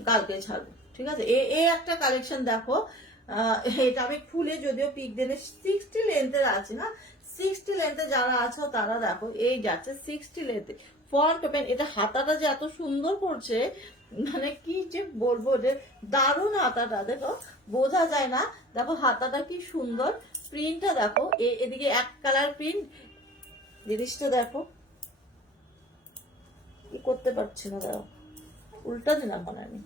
কালকে ছাড়বো, ঠিক আছে। এ একটা কালেকশন দেখো, এটা আমি খুলে যদিও পিক দেনে 60 লেন্থের আছে না, 60 লেন্থে যারা আছো তারা দেখো, এই যাচ্ছে 60 লেন্থে ফ্রন্ট ওপেন। এটা হাতাটা যে এত সুন্দর করছে, মানে কি যে বলবো, যে দারুণ হাতাটা দেখো, বোঝা যায় না। দেখো হাতাটা কি সুন্দর, প্রিন্টটা দেখো, এদিকে এক কালার প্রিন্ট, জিনিসটা দেখো, কি করতে পারছি না, দেখো উল্টা দিলাম মানে আমি।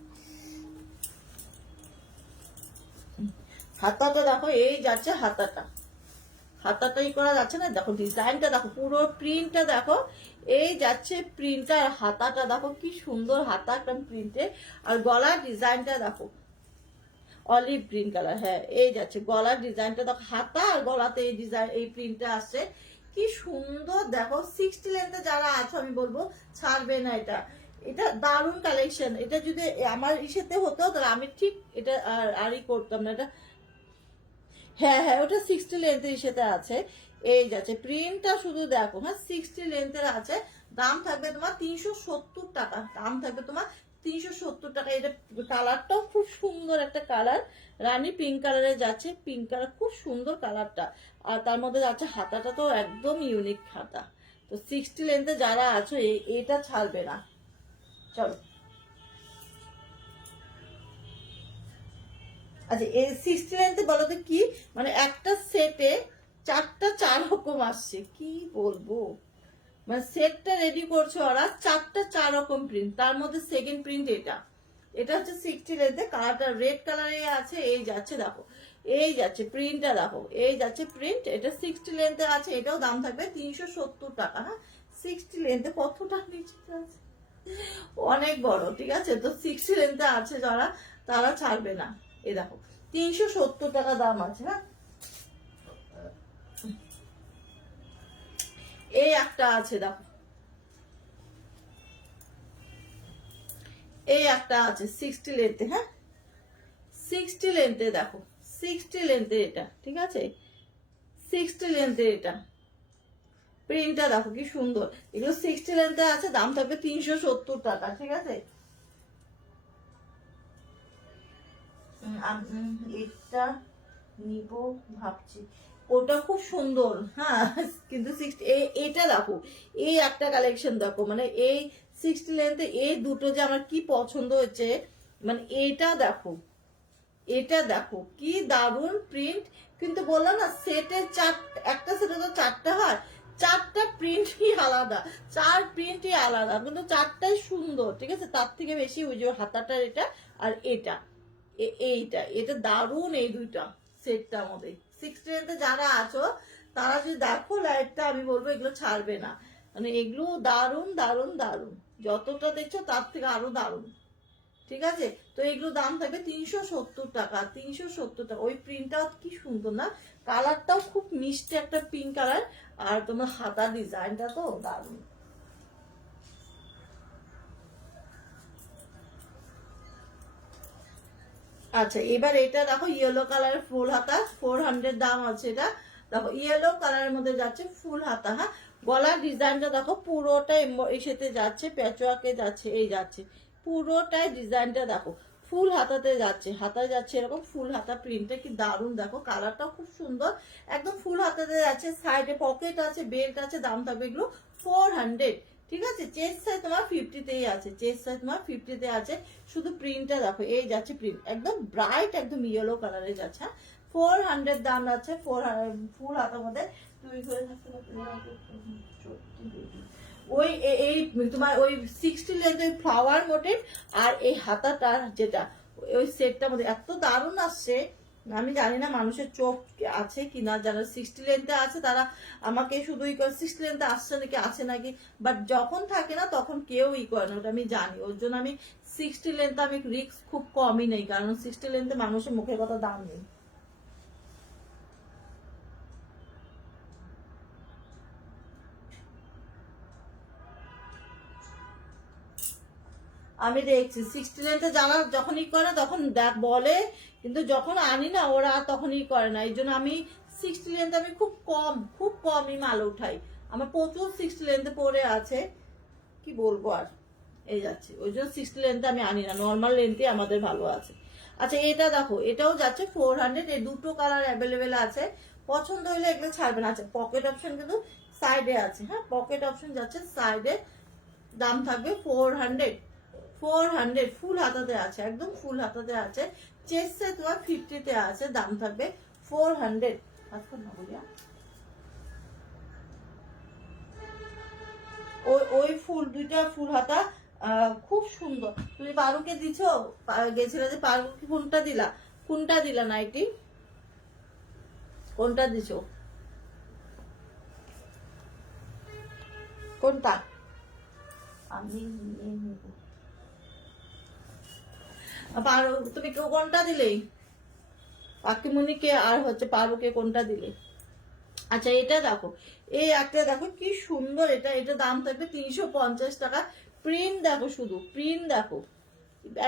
হাতাটা দেখো, এই যাচ্ছে হাতাটা, হাতাটাই করা যাচ্ছে না, দেখো ডিজাইনটা দেখো, পুরো প্রিন্টটা দেখো, এই যাচ্ছে প্রিন্টটা, আর হাতাটা দেখো কি সুন্দর হাতা একদম প্রিন্টে, আর গলার ডিজাইনটা দেখো অলিভ গ্রিন কালার, হ্যাঁ এই যাচ্ছে গলার ডিজাইনটা দেখো, হাতা আর গলাতে এই ডিজাইন এই প্রিন্টটা আসছে, কি সুন্দর দেখো। 60 লেন্থে যারা আছো আমি বলবো ছাড়বে না এটা, এটা দারুণ কালেকশন। এটা যদি আমার ইসেতে হতো তাহলে আমি ঠিক এটা আরই করতাম না এটা। হ্যাঁ হ্যাঁ ওটা 60 লেন্থের ইসেতে আছে, এই যাচ্ছে প্রিন্টটা শুধু দেখো, হ্যাঁ 60 লেন্থের আছে, দাম থাকবে তোমার 370 টাকা, দাম থাকবে তোমার 370 টাকা। এটা কালারটাও খুব সুন্দর একটা কালার, রানী পিঙ্ক কালারে যাচ্ছে, পিঙ্ক কালার খুব সুন্দর কালারটা, আর তার মধ্যে যাচ্ছে হাতাটা তো একদম ইউনিক হাতা। তো 60 লেন্থে যারা আছো এটা ছাড়বে না, চলো। আচ্ছা এই 60 লেন্থে বলো তো কি, মানে একটা সেটে 4টা 4 রকম আসছে, কি বলবো, মানে সেটটা রেডি করছে ওরা 4টা 4 রকম প্রিন্ট, তার মধ্যে সেকেন্ড প্রিন্ট এটা, এটা হচ্ছে 60 লেন্থে, কালারটা রেড কালারে আছে, এই যাচ্ছে দেখো, এই যাচ্ছে প্রিন্টটা দেখো, এই যাচ্ছে প্রিন্ট, এটা 60 লেন্থে আছে, এটাও দাম থাকবে 370 টাকা, হ্যাঁ 60 লেন্থে কতটা নিচে আছে, অনেক বড়, ঠিক আছে। তো 60 লেন্থে আছে যারা, তারা ছাড়বে না। এই দেখো 370 টাকা দাম আছে, হ্যাঁ এই একটা আছে দেখো, এই একটা আছে 60 লেন্থে, হ্যাঁ 60 লেন্থে দেখো, 60 লেন্থে এটা, ঠিক আছে 60 লেন্থে এটা, প্রিন্টটা দেখো কি সুন্দর, এগুলো 60 লেন্থে আছে, দাম থাকবে 370 টাকা, ঠিক আছে। এটা নিব ভাবছি, ওটা খুব সুন্দর, হ্যাঁ কিন্তু 60 এটা দেখো, এই একটা কালেকশন দেখো, মানে এই 60 লেন্থে এই দুটো যে আমার কি পছন্দ হয়েছে, মানে এটা দেখো, এটা দেখো কি দারুণ প্রিন্ট, কিন্তু বললাম না সেটের একটা সেটে তো 4টা হয়, 4টা প্রিন্টই আলাদা, 4 প্রিন্টই আলাদা, কিন্তু 4টাই সুন্দর, ঠিক আছে। তার থেকে বেশি ওই যে হাতাটার এটা আর এটা, এইটা এটা দারুণ, এই দুইটা সেটটার মধ্যে 60 রেঞ্জে যারা আছো তারা যদি দেখো লাইটটা, আমি বলবো এগুলো ছাড়বে না, মানে এগুলো দারুণ দারুণ দারুণ, যতটা দেখছো তার থেকে আরো দারুণ, ঠিক আছে। তো এগুলো দাম থাকবে 370 টাকা, 370 টাকা। ওই প্রিন্টটাও কি সুন্দর না, কালারটাও খুব মিষ্টি একটা পিঙ্ক কালার, আর তোমার হাতা ডিজাইনটা তো দারুণ। আচ্ছা এবার এটা দেখো ইয়েলো কালার ফুল হাতা, 400 দাম আছে এটা, দেখো ইয়েলো কালারের মধ্যে যাচ্ছে ফুল হাতা, হ্যাঁ গলার ডিজাইনটা দেখো পুরোটা এসেতে যাচ্ছে, প্যাচওয়ার্কে যাচ্ছে, এই যাচ্ছে পুরোটাই ডিজাইনটা দেখো, ফুল হাতাতে যাচ্ছে, হাতায় যাচ্ছে এরকম ফুল হাতা, প্রিন্টটা কি দারুণ দেখো, কালারটাও খুব সুন্দর, একদম ফুল হাতাতে যাচ্ছে, সাইডে পকেট আছে, বেল্ট আছে, দাম থাকবে এগুলো 400, ঠিক আছে। চেস্ট সাইজ তোমার 50তেই আছে, চেস্ট সাইজ তোমার 50তে আছে, শুধু প্রিন্টটা দেখো, এই যাচ্ছে প্রিন্ট একদম ব্রাইট একদম ইয়েলো কালারে যাচ্ছে, 400 দাম আছে, 400 ফুল হাতার মধ্যে তুই ঘরে থাকতে ওই এই তোমার ওই 60 লেন্থের ফ্লাওয়ার মোটিভ আর এই হাতাটার যেটা ওই সেটটার মধ্যে এত দারুণ আসছে। আমি জানি না মানুষের চোখ আছে কিনা, যারা 60 লেন্থে আছে তারা আমাকে শুধু 60 লেন্থে আসছে নাকি আছে নাকি, বাট যখন থাকে না তখন কেউ করে না, ওটা আমি জানি। ওর জন্য আমি 60 লেন্থে আমি রিস্ক খুব কমই নেই, কারণ 60 লেন্থে মানুষের মুখের কথা দাম নেই। আমি দেখছি 60 লেন্থে যারা যখনই করে তখন বলে, কিন্তু যখন আনি না ওরা তখনই করে না। এই জন্য আমি 60 লেন্থে আমি খুব কমই মাল উঠাই। আমার প্রচুর 60 লেন্থে পরে আছে, কি বলবো আর, এই যাচ্ছে। ওই জন্য 60 লেন্থে আমি আনি না, নর্মাল লেন্থে আমাদের ভালো আছে। আচ্ছা এটা দেখো, এটাও যাচ্ছে 400, এই দুটো কালার অ্যাভেলেবেল আছে, পছন্দ হলে এগুলো ছাড়বেন। আচ্ছা পকেট অপশন কিন্তু সাইডে আছে, হ্যাঁ পকেট অপশন যাচ্ছে সাইডে, দাম থাকবে 400। ফুল হাতাতে আছে, একদম ফুল হাতাতে আছে, চেস্ট সে তোমার 50-তে আছে, দাম থাকবে 400। ওই ফুল দুইটা ফুল হাতা খুব সুন্দর। তুমি পারুকে দিছো, গেছিলে যে পারুকে কোনটা দিলা নাইটি, কোনটা দিছো, কোনটা? আমি পারু তুমি কোনটা দিলে? পাখিমণিকে আর হচ্ছে পারুকে কোনটা দিলে? আচ্ছা এটা দেখো, এই একটা দেখো কি সুন্দর, এটা দাম থাকবে 350 টাকা। প্রিন্ট দেখো, শুধু প্রিন্ট দেখো,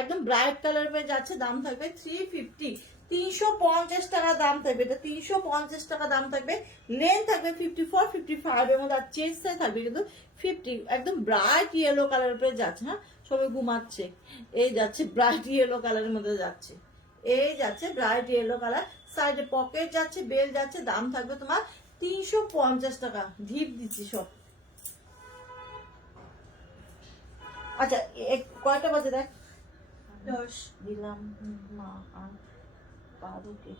একদম ব্রাইট কালার পেয়ে যাচ্ছে, দাম থাকবে 350। 350 টাকা দাম থাকবে, এটা 350 টাকা দাম থাকবে। লেন থাকবে 54, 55 এর মধ্যে, আর চেস্ট সাইজ থাকবে কিন্তু 50। একদম ব্রাইট ইয়েলো কালার পেয়ে যাচ্ছে, হ্যাঁ সবাই ঘুমাচ্ছে, এই যাচ্ছে ব্রাইট ইয়েলো কালারের মধ্যে যাচ্ছে, এই যাচ্ছে ব্রাইট ইয়েলো কালার। সাইডে পকেট যাচ্ছে, বেল যাচ্ছে, দাম থাকবে তোমার 350 টাকা। ঢিপ দিচ্ছি সব। আচ্ছা কয়টা বাজে দেখ, 10 দিলাম না আর পারুকে।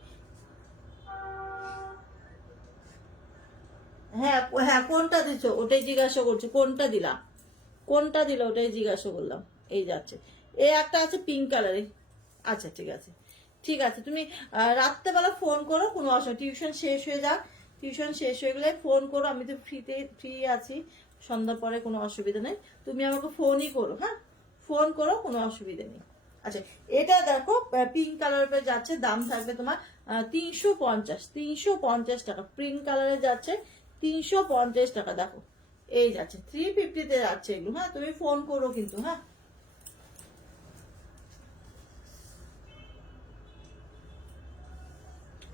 হ্যাঁ হ্যাঁ কোনটা দিছো ওটাই জিজ্ঞাসা করছি, কোনটা দিলা, কোনটা দিলা ওটাই জিজ্ঞাসা করলাম। এই যাচ্ছে, এই একটা আছে পিঙ্ক কালারে। আচ্ছা ঠিক আছে, ঠিক আছে, তুমি রাত্রেবেলা ফোন করো, কোনো অসুবিধা, টিউশন শেষ হয়ে যাক, টিউশন শেষ হয়ে গেলে ফোন করো, আমি তো ফ্রি আছি সন্ধ্যার পরে, কোনো অসুবিধা নেই, তুমি আমাকে ফোনই করো, হ্যাঁ ফোন করো, কোনো অসুবিধা নেই। আচ্ছা এটা দেখো পিঙ্ক কালার পরে যাচ্ছে, দাম থাকবে তোমার 350 টাকা। পিঙ্ক কালারে যাচ্ছে 350 টাকা। দেখো এই যাচ্ছে 350-তে যাচ্ছে এগুলো, হ্যাঁ তুমি ফোন করো কিন্তু, হ্যাঁ।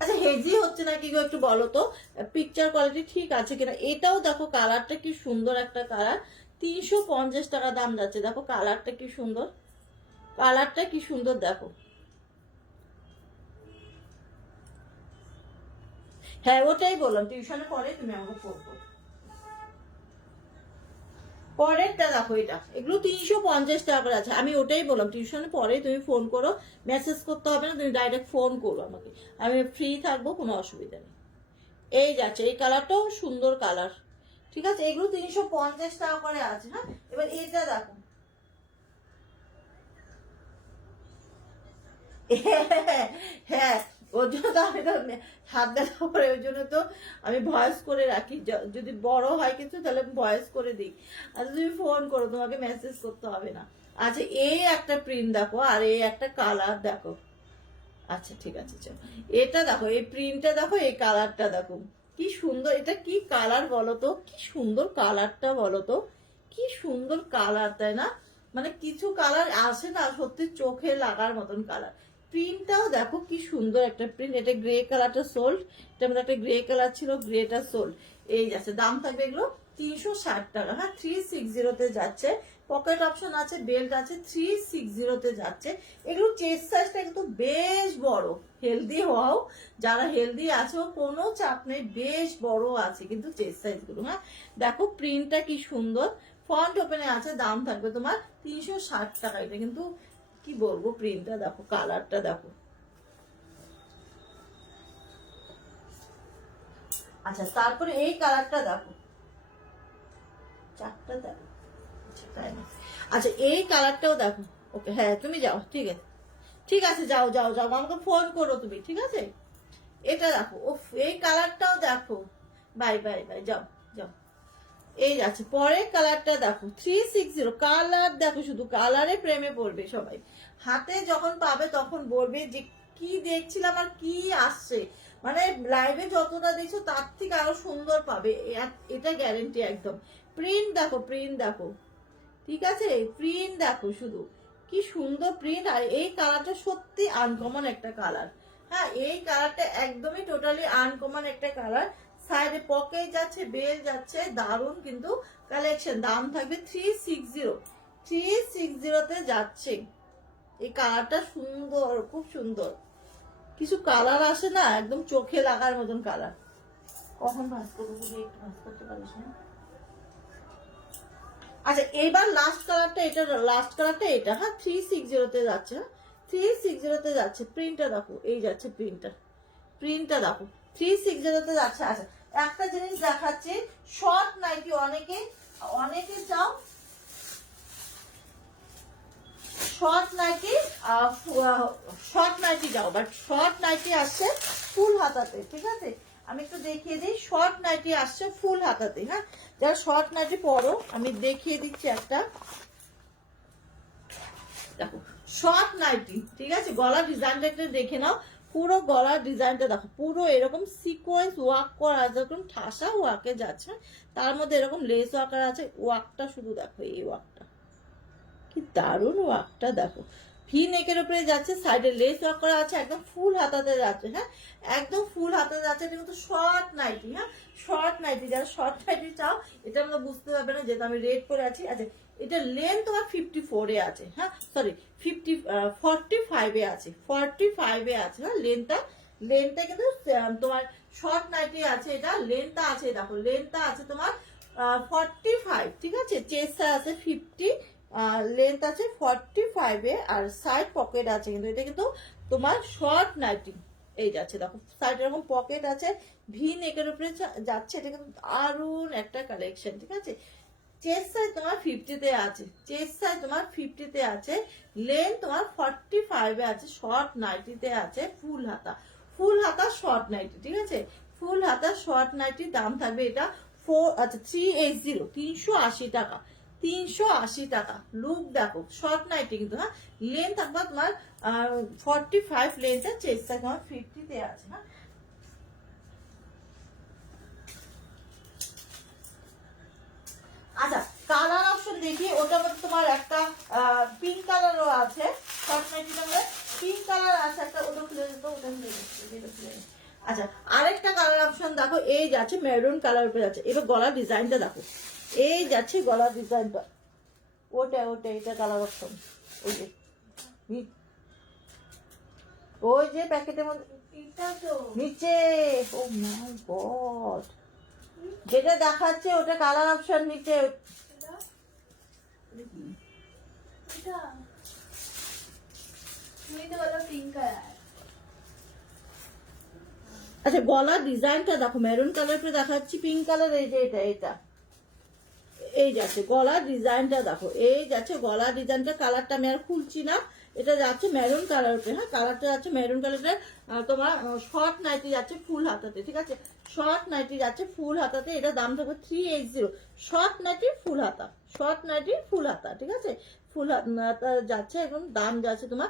আচ্ছা হেজি হচ্ছে নাকি গো একটু বলো তো, পিকচার কোয়ালিটি ঠিক আছে কিনা। এটাও দেখো কালারটা কি সুন্দর একটা কালার, 350 টাকা দাম যাচ্ছে। দেখো কালারটা কি সুন্দর, কালারটা কি সুন্দর দেখো। হ্যাঁ ওটাই বললাম, টিউশনে পরে তুমি আমাকে ফোন করো। পরেরটা দেখো, এটা এগুলো 350 টাকা করে আছে, আমি ওটাই বললাম টিউশনে পরে তুমি ফোন করো, মেসেজ করতে হবে না, তুমি ডাইরেক্ট ফোন করো আমাকে, আমি ফ্রি থাকবো, কোনো অসুবিধা নেই। এই যাচ্ছে, এই কালারটাও সুন্দর কালার, ঠিক আছে, এগুলো 350 টাকা করে আছে, হ্যাঁ। এবার এটা দেখো, হ্যাঁ ওর জন্য তো আমি তো হাত দেখা করে, ওই জন্য তো আমি ভয়েস করে রাখি, যদি বড় হয় কিছু তাহলে ভয়েস করে দিই। আচ্ছা তুমি ফোন করো, তোমাকে মেসেজ করতে হবে না। আচ্ছা এই একটা প্রিন্ট দেখো, আর এই একটা কালার দেখো। আচ্ছা ঠিক আছে চলো, এটা দেখো, এই প্রিন্টটা দেখো, এই কালারটা দেখো, কি সুন্দর, এটা কি কালার বলো তো, কি সুন্দর কালারটা বলো তো, কি সুন্দর কালার, তাই না? মানে কিছু কালার আসে না সত্যি চোখে লাগার মতন কালার। প্রিন্টটাও দেখো কি সুন্দর একটা প্রিন্ট, এটা গ্রে কালারটা সোল্ড, এটার মধ্যে একটা গ্রে কালার ছিল, গ্রেটা সোল্ড। এই যাচ্ছে, দাম থাকবে এগুলো 360 টাকা, হ্যাঁ 360-তে যাচ্ছে। পকেট অপশন আছে, বেল্ট আছে, 360-তে যাচ্ছে। এগুলো চেস্ট সাইজটা কিন্তু বেশ বড়, হেলদি হও, যারা হেলদি আছো কোনো চাপ নেই, বেশ বড় আছে কিন্তু চেস্ট সাইজ গুলো, হ্যাঁ। দেখো প্রিন্টটা কি সুন্দর, ফ্রন্ট ওপেনে আছে, দাম থাকবে তোমার 360 টাকা। এটা কিন্তু কি বলবো, প্রিন্টটা দেখো, কালারটা দেখো। আচ্ছা তারপরে এই কালারটা দেখো, চারটা দেখো, আচ্ছা তাই না, আচ্ছা এই কালারটাও দেখো। ওকে হ্যাঁ তুমি যাও, ঠিক আছে ঠিক আছে, যাও যাও যাও, আমাকে ফোন করো তুমি, ঠিক আছে। এটা দেখো, ওফ এই কালারটাও দেখো, বাই বাই বাই, যাও যাও। এই আছে পরের কালারটা দেখো, 360 কালার দেখো, শুধু কালারে প্রেমে পড়বে সবাই। হাতে যখন পাবে তখন বলবে যে কি দেখছিলাম আর কি আসছে, মানে লাইভে যতটা দেখছো তার থেকে আরো সুন্দর পাবে, এটা গ্যারেন্টি একদম। প্রিন্ট দেখো, প্রিন্ট দেখো, ঠিক আছে, প্রিন্ট দেখো শুধু কি সুন্দর প্রিন্ট। আর এই কালারটা সত্যি আনকমন একটা কালার। হ্যাঁ এই কালারটা একদমই টোটালি আনকমন একটা কালার। সাইডে পকেট যাচ্ছে, বেল যাচ্ছে, দারুন কিন্তু কালেকশন। দাম থাকবে 360 তে যাচ্ছে। এই কালারটা সুন্দর, খুব সুন্দর। কিছু কালার আসে না একদম চোখে লাগার মতন কালার। কখন ভাঁজ করবো, একটু ভাঁজ করতে পারিস না? আচ্ছা এবার লাস্ট কালারটা, এটা লাস্ট কালারটা এটা, হ্যাঁ 360 তে যাচ্ছে, হ্যাঁ 360 তে যাচ্ছে। প্রিন্টটা দেখো, এই যাচ্ছে প্রিন্টটা, প্রিন্টটা দেখো 360 তে যাচ্ছে। আচ্ছা একটা জিনিস দেখাচ্ছি, শর্ট নাইটি, অনেকে অনেকে চাও শর্ট নাইটি, শর্ট নাইটি যাও, বাট শর্ট নাইটি আসছে ফুল হাতাতে, ঠিক আছে। আমি একটু দেখিয়ে দিই, শর্ট নাইটি আসছে ফুল হাতাতে। হ্যাঁ যারা শর্ট নাইটি পরো আমি দেখিয়ে দিচ্ছি একটা, দেখো শর্ট নাইটি, ঠিক আছে। গলার ডিজাইনটা একটু দেখে নাও, পুরো গলার ডিজাইনটা দেখো, পুরো এরকম সিকোয়েন্স ওয়ার্ক করা, যেরকম ঠাসা ওয়ার্কে যাচ্ছে, তার মধ্যে এরকম লেস ওয়ার্কার আছে। ওয়ার্কটা শুধু দেখো, এই ওয়ার্কটা কি দারুণ, ওয়ার্কটা দেখো, ভি নেকের উপরে যাচ্ছে, সাইডে লেস ওয়ার্ক করা আছে, একদম ফুল হাতাতে যাচ্ছে। হ্যাঁ একদম ফুল হাতাতে যাচ্ছে, এটা কিন্তু শর্ট নাইটি। হ্যাঁ শর্ট নাইটি, যারা শর্ট নাইটি চাও এটা আমরা বুঝতে পারবে না যেহেতু আমি রেড করে আছি। আচ্ছা এটা লেন্থ তোমার 54 আছে, হ্যাঁ সরি 45 আছে, 45 আছে। হ্যাঁ লেন্থটা কিন্তু তোমার শর্ট নাইটি আছে, এটা লেন্থটা আছে, দেখো লেন্থটা আছে তোমার 45, ঠিক আছে। চেস্ট আছে 50, লেন্থ আছে 45 আর সাইড পকেট আছে, কিন্তু এটা কিন্তু তোমার শর্ট নাইটি। এই যাচ্ছে দেখো, সাইড এরকম পকেট আছে, ভি নেকের উপরে যাচ্ছে, এটা কিন্তু দারুণ একটা কালেকশন, ঠিক আছে। চেস্ট সাইজ তোমার 50 তে আছে, চেস্ট সাইজ তোমার 50 তে আছে, লেন্থ তোমার 45 আছে, শর্ট নাইটিতে আছে, ফুল হাতা, ফুল হাতা শর্ট নাইটি, ঠিক আছে। ফুল হাতা শর্ট নাইটির দাম থাকবে এটা 380 টাকা, 380 টাকা। লুক দেখো, শর্ট নাইটি কিন্তু, হ্যাঁ লেন্থ থাকবে তোমার 45 লেন্থ, চেস্ট সাইজ তোমার 50 তে আছে। হ্যাঁ আচ্ছা কালার অপশন দেখি, ওটা মধ্যে তোমার একটা পিঙ্ক কালারও আছে, শর্ট নাইটিটার মধ্যে পিঙ্ক কালার আছে একটা, ওটা খুলে দিত, ওটা খুলে দিচ্ছি। আচ্ছা আরেকটা কালার অপশন দেখো, এই যাচ্ছে মেরুন কালার উপরে যাচ্ছে। এবার গলার ডিজাইনটা দেখো, এই যাচ্ছে গলার ডিজাইনটা, ওটা এটা কালার অপশন, ওই যে ওই যে প্যাকেটের মধ্যে নিচে। ও মাই গড, যেটা দেখাচ্ছে ওটা কালার অপশন নিচে। আচ্ছা গলার ডিজাইনটা দেখো, মেরুন কালার করে দেখাচ্ছি, পিঙ্ক কালার, এই যে এটা এই যাচ্ছে গলার ডিজাইনটা দেখো, এই যাচ্ছে গলার ডিজাইনটা, কালারটা আমি আর খুলছি না, এটা যাচ্ছে মেরুন কালার উপরে। হ্যাঁ কালারটা যাচ্ছে মেরুন কালারের, তোমার শর্ট নাইটি যাচ্ছে ফুল হাতাতে, ঠিক আছে। শর্ট নাইটি যাচ্ছে ফুল হাতাতে, এটা দাম থাকবে 380। শর্ট নাইটি ফুল হাতা, শর্ট নাইটি ফুল হাতা, ঠিক আছে। ফুল হাতা যাচ্ছে, এখন দাম যাচ্ছে তোমার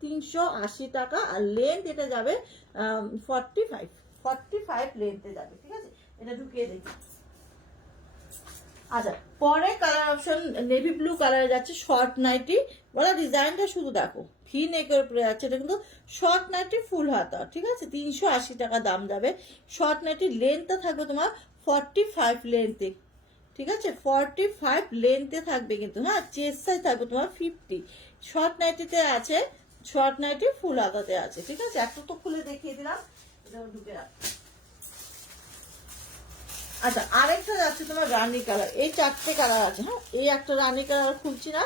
380 টাকা। আর লেন্থ এটা যাবে 45 লেন্থে যাবে, ঠিক আছে। এটা ঢুকিয়ে দেখি। আচ্ছা পরে কালার অপশন নেভি ব্লু কালারে যাচ্ছে, শর্ট নাইটি, বলা ডিজাইনটা শুধু দেখো, ভি নেকের উপরে যাচ্ছে, এটা কিন্তু শর্ট নাইটি ফুল হাতা, ঠিক আছে। 380 টাকা দাম যাবে। শর্ট নাইটি লেন্থটা থাকবে তোমার 45 লেন্থে, ঠিক আছে, 45 লেন্থে থাকবে কিন্তু। হ্যাঁ চেস্ট সাইজ থাকবে তোমার 50। শর্ট নাইটিতে আছে, শর্ট নাইটি ফুল হাতাতে আছে, ঠিক আছে। একটা তো খুলে দেখিয়ে দিলাম, এটা ঢুকে রাখ। আচ্ছা আরেকটা যাচ্ছে তোমার রানি কালার, এই চারটে কালার আছে। হ্যাঁ এই একটা রানি কালার খুলছি না,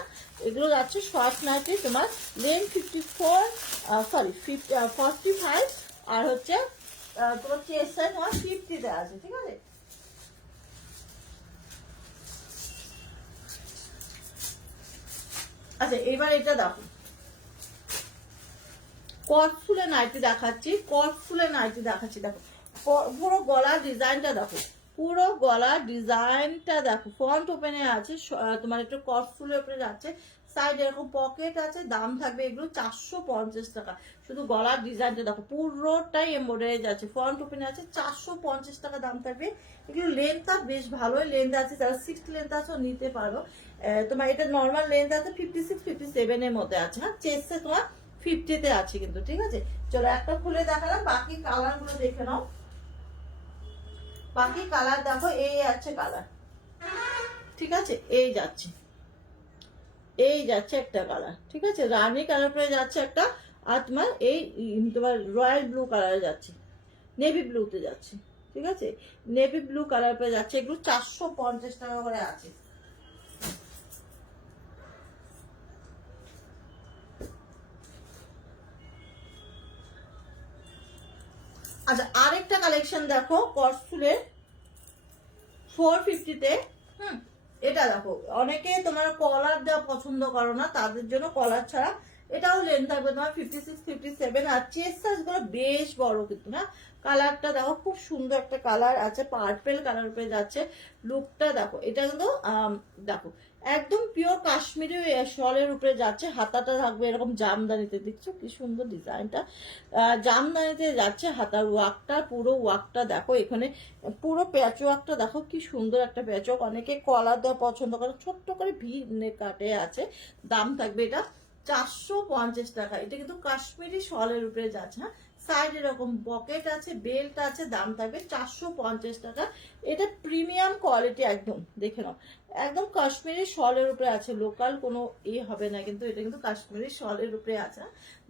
এগুলো যাচ্ছে শর্ট নাইটি, তোমার লেন্থ 45 আর হচ্ছে তোমার চেস্ট সাইজ তোমার 50-তে আছে, ঠিক আছে। আচ্ছা এবার এটা দেখো, কট ফুলের নাইটি দেখাচ্ছি, কট ফুলের নাইটি দেখাচ্ছি। দেখো পুরো গলার ডিজাইনটা দেখো, পুরো গলার ডিজাইনটা দেখো, ফ্রন্ট ওপেনে আছে, তোমার একটু কট ফুলের উপরে যাচ্ছে, সাইড এরকম পকেট আছে, দাম থাকবে এগুলো 450 টাকা। শুধু গলার ডিজাইনটা দেখো, পুরোটাই এমব্রয়ডারি যাচ্ছে, ফ্রন্ট ওপেনে আছে, 450 টাকা দাম থাকবে। এগুলো লেন্থটা বেশ ভালোই লেন্থ আছে, যারা 60 লেন্থ আছে নিতে পারো। তোমার এটা নর্মাল লেন্থ আছে 56-57 এর মধ্যে আছে। হ্যাঁ, চেস্টে তোমার 50-তে আছে কিন্তু, ঠিক আছে। চলো একটা খুলে দেখালাম, বাকি কালার গুলো দেখে নাও। বাকি কালার দেখো, এই আছে কালার, ঠিক আছে, এই যাচ্ছে, এই যাচ্ছে একটা কালার, ঠিক আছে, রানী কালার পরে যাচ্ছে একটা, আর তোমার এই তোমার রয়্যাল ব্লু কালারে যাচ্ছে, নেভি ব্লুতে যাচ্ছে, ঠিক আছে, নেভি ব্লু কালার পরে যাচ্ছে। এগুলো 450 টাকা করে আছে। আচ্ছা আরেকটা কালেকশন দেখো, কটফুলের 450-তে। এটা দেখো, অনেকে তোমার কলার দেওয়া পছন্দ করো না, তাদের জন্য কলার ছাড়া এটাও লেন্থ থাকবে তোমার 56-57, আর চেস্ট সাইজ গুলো বেশ বড় কিন্তু। না, কালারটা দেখো খুব সুন্দর একটা কালার আছে, পার্পেল কালার উপরে যাচ্ছে, লুকটা দেখো। এটা কিন্তু দেখো একদম পিওর কাশ্মীরি শলের উপরে যাচ্ছে, হাতাটা থাকবে এরকম জামদানিতে, দেখছো কি সুন্দর ডিজাইনটা, জামদানিতে যাচ্ছে হাতার ওয়ার্কটা, পুরো ওয়ার্কটা দেখো, এখানে পুরো প্যাচ ওয়ার্কটা দেখো কি সুন্দর একটা প্যাচ ওয়ার্ক। অনেকে কলার দেওয়া পছন্দ করে, ছোট্ট করে ভি কাটে আছে, দাম থাকবে এটা 450 টাকা। এটা কিন্তু কাশ্মীরি শলের উপরে যাচ্ছে। হ্যাঁ, সাইড এরকম পকেট আছে, বেল্ট আছে, দাম থাকবে 450 টাকা। এটা প্রিমিয়াম কোয়ালিটি একদম, দেখে নাও, একদম কাশ্মীরি শলের উপরে আছে, লোকাল কোনো হবে না কিন্তু, এটা কিন্তু কাশ্মীরি শলের উপরে আছে।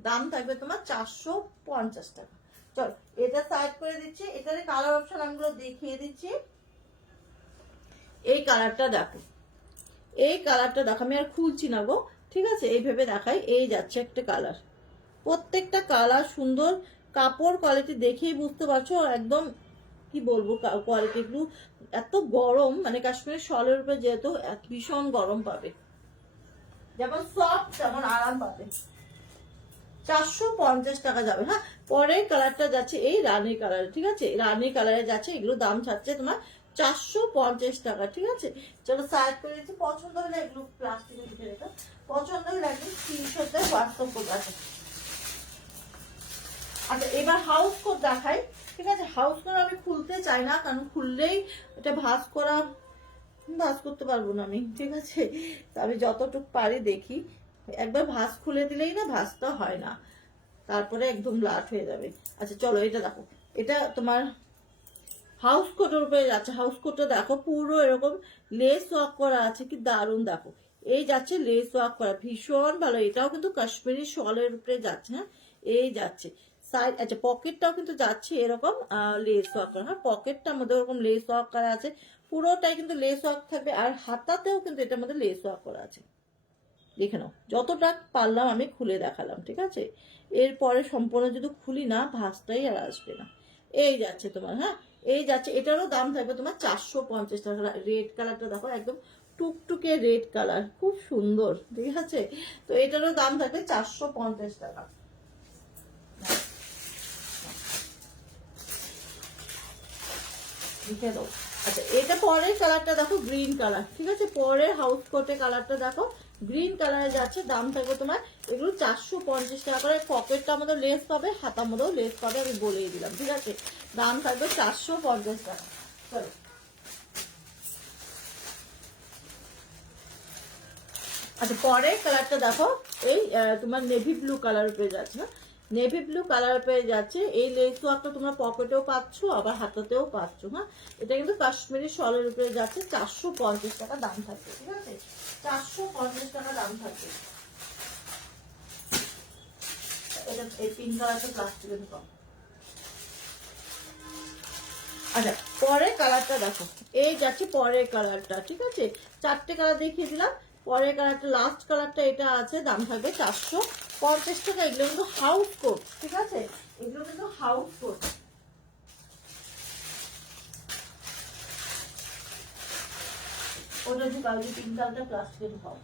দাম থাকবে তোমার 450 টাকা। চল এটা সাইড করে দিচ্ছি, এটার কালার অপশন আমি দেখিয়ে দিচ্ছি। এই কালারটা দেখো, এই কালারটা দেখো, আমি আর খুলছি না গো, ঠিক আছে, এইভাবে দেখাই। এই যাচ্ছে একটা কালার, প্রত্যেকটা কালার সুন্দর, কাপড় কোয়ালিটি দেখেই বুঝতে পারছো, একদম কি বলবো কোয়ালিটি গুলো এত গরম, মানে কাশ্মীরের শলের উপরে যেহেতু ভীষণ গরম পাবে, যেমন সফট তেমন আরাম পাবে। 450 টাকা যাবে। হ্যাঁ, পরের কালারটা যাচ্ছে এই রানী কালার, ঠিক আছে, রানী কালারে যাচ্ছে, এগুলো দাম ছাড়ছে তোমার 450 টাকা, ঠিক আছে। চলো সাইড করে দিচ্ছি, পছন্দ হলে এগুলো প্লাস্টিকের দিকে রেখো, পছন্দ হলে একদম স্ক্রিনশটে হোয়াটসঅ্যাপ করে আছে। আচ্ছা এবার হাউস কোট দেখাই, ঠিক আছে। হাউস কোট আমি খুলতে চাই না, কারণ খুললেই এটা ভাঁজ করতে পারবো না আমি, ঠিক আছে, আমি যতটুকু পারি দেখি, একবার ভাঁজ খুলে দিলেই না ভাঁজটা হয় না, তারপরে একদম লাট হয়ে যাবে। আচ্ছা চলো এটা দেখো, এটা তোমার হাউস কোটের উপরে যাচ্ছে, হাউস কোটটা দেখো পুরো এরকম লেস ওয়ার্ক করা আছে, কি দারুণ দেখো, এই যাচ্ছে লেস ওয়ার্ক করা, ভীষণ ভালো। এটাও কিন্তু কাশ্মীরি শলের উপরে যাচ্ছে। হ্যাঁ, এই যাচ্ছে সাইড, আচ্ছা পকেটটাও কিন্তু যাচ্ছে এরকম লেস ওয়ার্ক করা। হ্যাঁ, পকেটটার মধ্যে ওরকম লেস ওয়ার্ক করা আছে, পুরোটাই কিন্তু লেস ওয়ার্ক থাকবে, আর হাতাতেও কিন্তু এটার মধ্যে লেস ওয়ার্ক করা আছে, দেখে নাও। যতটা পারলাম আমি খুলে দেখালাম, ঠিক আছে, এরপরে সম্পূর্ণ যদি খুলি না ভাঁজটাই আর আসবে না। এই যাচ্ছে তোমার, হ্যাঁ এই যাচ্ছে, এটারও দাম থাকবে তোমার 450 টাকা। রেড কালারটা দেখো, একদম টুকটুকে রেড কালার, খুব সুন্দর, ঠিক আছে, তো এটারও দাম থাকবে 450 টাকা। লিখে দাও। আচ্ছা এটা পরের কালারটা দেখো, গ্রিন কালার, ঠিক আছে, পরের হাউস কোটে কালারটা দেখো, গ্রিন কালারে যাচ্ছে, দাম থাকবে তোমার এগুলো 450 টাকা করে। পকেটটা আমাদের লেস পাবে, হাতার মধ্যেও লেস পাবে, আমি বলেই দিলাম, ঠিক আছে, দাম থাকবে 450 টাকা। চলো আচ্ছা পরের কালারটা দেখো, এই তোমার নেভি ব্লু কালার পেয়ে যাচ্ছে। নেভি ব্লু কালার পেয়ে যাচ্ছে, এই লেস ওয়ার্কটা তোমরা পকেটেও পাচ্ছ, আবার হাতাতেও পাচ্ছ। হ্যাঁ, এটা কিন্তু কাশ্মীরি শলের উপরে যাচ্ছে, 450 টাকা দাম থাকবে, ঠিক আছে, 450 টাকা দাম থাকবে। এটা এই পিঙ্ক কালারটা প্লাস্টিকের কম। আচ্ছা পরের কালারটা দেখো, এই যাচ্ছে পরের কালারটা, ঠিক আছে, 4টে কালার দেখিয়ে দিলাম, পরের কালারটা লাস্ট কালারটা এটা আছে, দাম থাকবে 450 টাকা। এগুলো কিন্তু হাউস কোট, ঠিক আছে, এগুলো কিন্তু হাউস কোট, ওটা ঢুকাও, যে পিঙ্ক কালারটা প্লাস্টিকে ঢুকাও।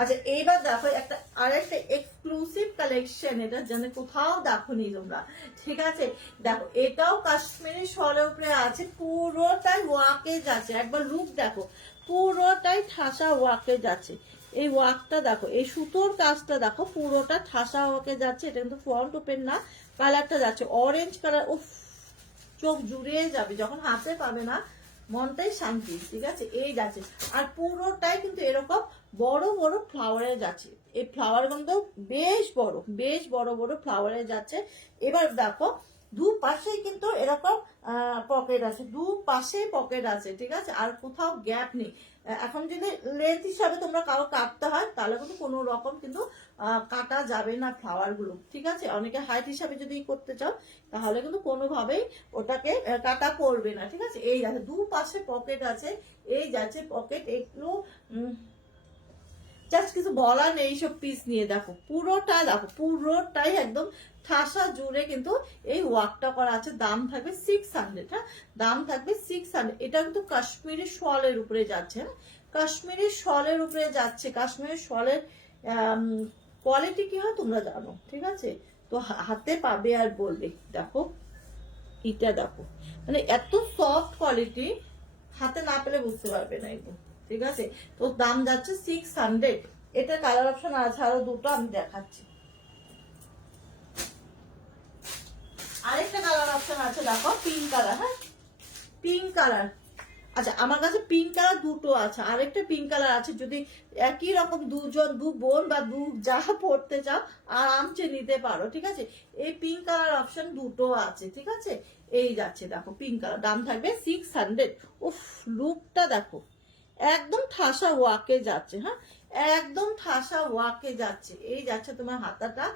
আচ্ছা এইবার দেখো একটা আরেকটা এক্সক্লুসিভ কালেকশন, এটা যেন কোথাও দেখোনি তোমরা, ঠিক আছে? দেখো এটাও কাশ্মীরি শলের উপরে আছে, পুরোটাই ওয়াকেজ আছে, একবার লুক দেখো, পুরোটাই ঠাসা ওয়াকেজ আছে। এই ওয়ার্কটা দেখো, এই সুতোর কাজটা দেখো, পুরোটা ঠাসা ওয়াকে যাচ্ছে। এটা কিন্তু ফ্রন্ট ওপেন না, কালারটা যাচ্ছে অরেঞ্জ কালার। উফ, চোখ জুড়িয়ে যাবে যখন হাতে পাবে না, মনটাই শান্তি, ঠিক আছে? এই যাচ্ছে, আর পুরোটাই কিন্তু এরকম বড় বড় ফ্লাওয়ারে যাচ্ছে। এই ফ্লাওয়ার কিন্তু বেশ বড় বড় ফ্লাওয়ারে যাচ্ছে। এবার দেখো দুপাশেই কিন্তু এরকম পকেট আছে, দুপাশেই পকেট আছে, ঠিক আছে? আর কোথাও গ্যাপ নেই। এখন যদি লেন্থ হিসাবে তোমরা কারো কাটতে হয় তাহলে কিন্তু কোনো রকম কিন্তু কাটা যাবে না ফ্লাওয়ার গুলো, ঠিক আছে? অনেকে হাইট হিসাবে যদি করতে চাও তাহলে কিন্তু কোনোভাবেই ওটাকে কাটা পড়বে না, ঠিক আছে? এই যাচ্ছে দুপাশে পকেট আছে, এই যাচ্ছে পকেট। একটু জাস্ট কিছু বলার নেই এইসব পিস নিয়ে। দেখো পুরোটাই একদম ঠাসা জুড়ে কিন্তু এই ওয়ার্কটা করা আছে। দাম থাকবে 600, হ্যাঁ, দাম থাকবে 600। এটা কিন্তু কাশ্মীরি শলের উপরে যাচ্ছে, হ্যাঁ, কাশ্মীরি শলের উপরে যাচ্ছে। কাশ্মীরি শলের কোয়ালিটি কি হয় তোমরা জানো, ঠিক আছে? তো হাতে পাবে আর বলবে। দেখো এটা দেখো, মানে এত সফট কোয়ালিটি, হাতে না পেলে বুঝতে পারবে না এগুলো, ঠিক আছে? তো দাম যাচ্ছে 600। এটা কালার অপশন আছে আরো দুটো, আমি দেখাচ্ছি। আরেকটা কালার অপশন আছে দেখো, পিঙ্ক কালার, হ্যাঁ, পিঙ্ক কালার। আচ্ছা আমার কাছে পিঙ্ক কালার দুটো আছে, আরেকটা পিঙ্ক কালার আছে। যদি একই রকম দু বোন বা যা পড়তে চাও আরামসে নিতে পারো, ঠিক আছে? এই পিঙ্ক কালার অপশন দুটো আছে, ঠিক আছে? এই যাচ্ছে দেখো পিঙ্ক কালার, দাম থাকবে 600। উফ, লুকটা দেখো, একদম ঠাসা ওয়াকে যাচ্ছে, হ্যাঁ, একদম ঠাসা ওয়াকে যাচ্ছে। এই যাচ্ছে তোমার হাতাটা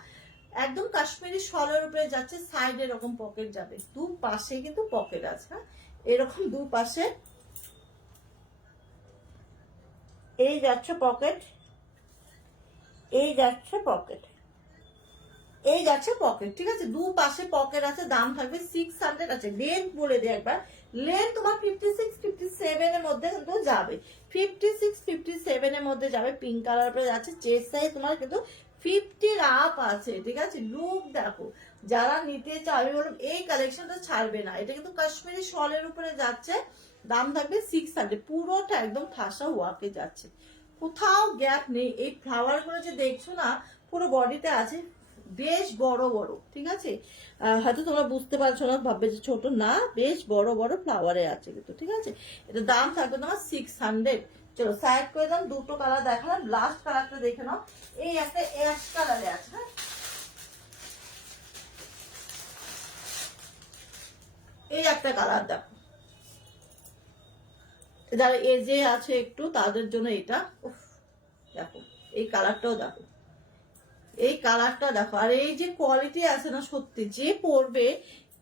একদম কাশ্মীরি শলের উপরে যাচ্ছে, সাইডে এরকম পকেট যাবে, দু পাশে কিন্তু পকেট আছে, হ্যাঁ, এরকম দু পাশে এই যাচ্ছে পকেট, এই যাচ্ছে পকেট, এই যাচ্ছে পকেট, ঠিক আছে? দু পাশে পকেট আছে, দাম থাকবে 600 আছে। লেন্থ বলে দিই একবার, লেন্থ তোমার 56 57 এর মধ্যে কিন্তু যাবে, 56 57 এর মধ্যে যাবে। পিঙ্ক কালার পরে যাচ্ছে, চেস্ট সাইজ তোমার কিন্তু 50 আপ আছে, ঠিক আছে? লুক দেখো, যারা নিতে চাও আমি বললাম এই কালেকশনটা ছাড়বে না। এটা কিন্তু কাশ্মীরি শলের উপরে যাচ্ছে, দাম থাকবে 600। পুরোটা একদম ঠাসা ওয়াকে যাচ্ছে, কোথাও গ্যাপ নেই। এই ফ্লাওয়ার গুলো যে দেখছো না, পুরো বডিতে আছে, বেশ বড় বড়, ঠিক আছে? হয়তো তোমরা বুঝতে পারছো না, ভাববে যে ছোট, না, বেশ বড় বড় ফ্লাওয়ারে আছে কিন্তু, ঠিক আছে? এটা দাম থাকবে তোমার 600। চলো সাইড করে দাম, দুটো কালার দেখালাম, লাস্ট কালারটা দেখে নাও। এই একটা অ্যাশ কালারে আছে, হ্যাঁ, এই একটা কালার দেখো, যারা এজে আছে একটু তাদের জন্য এটা। উফ, দেখো এই কালারটাও দেখো, এই কালারটা দেখো, আর এই যে কোয়ালিটি আছে না, সত্যি যে পরবে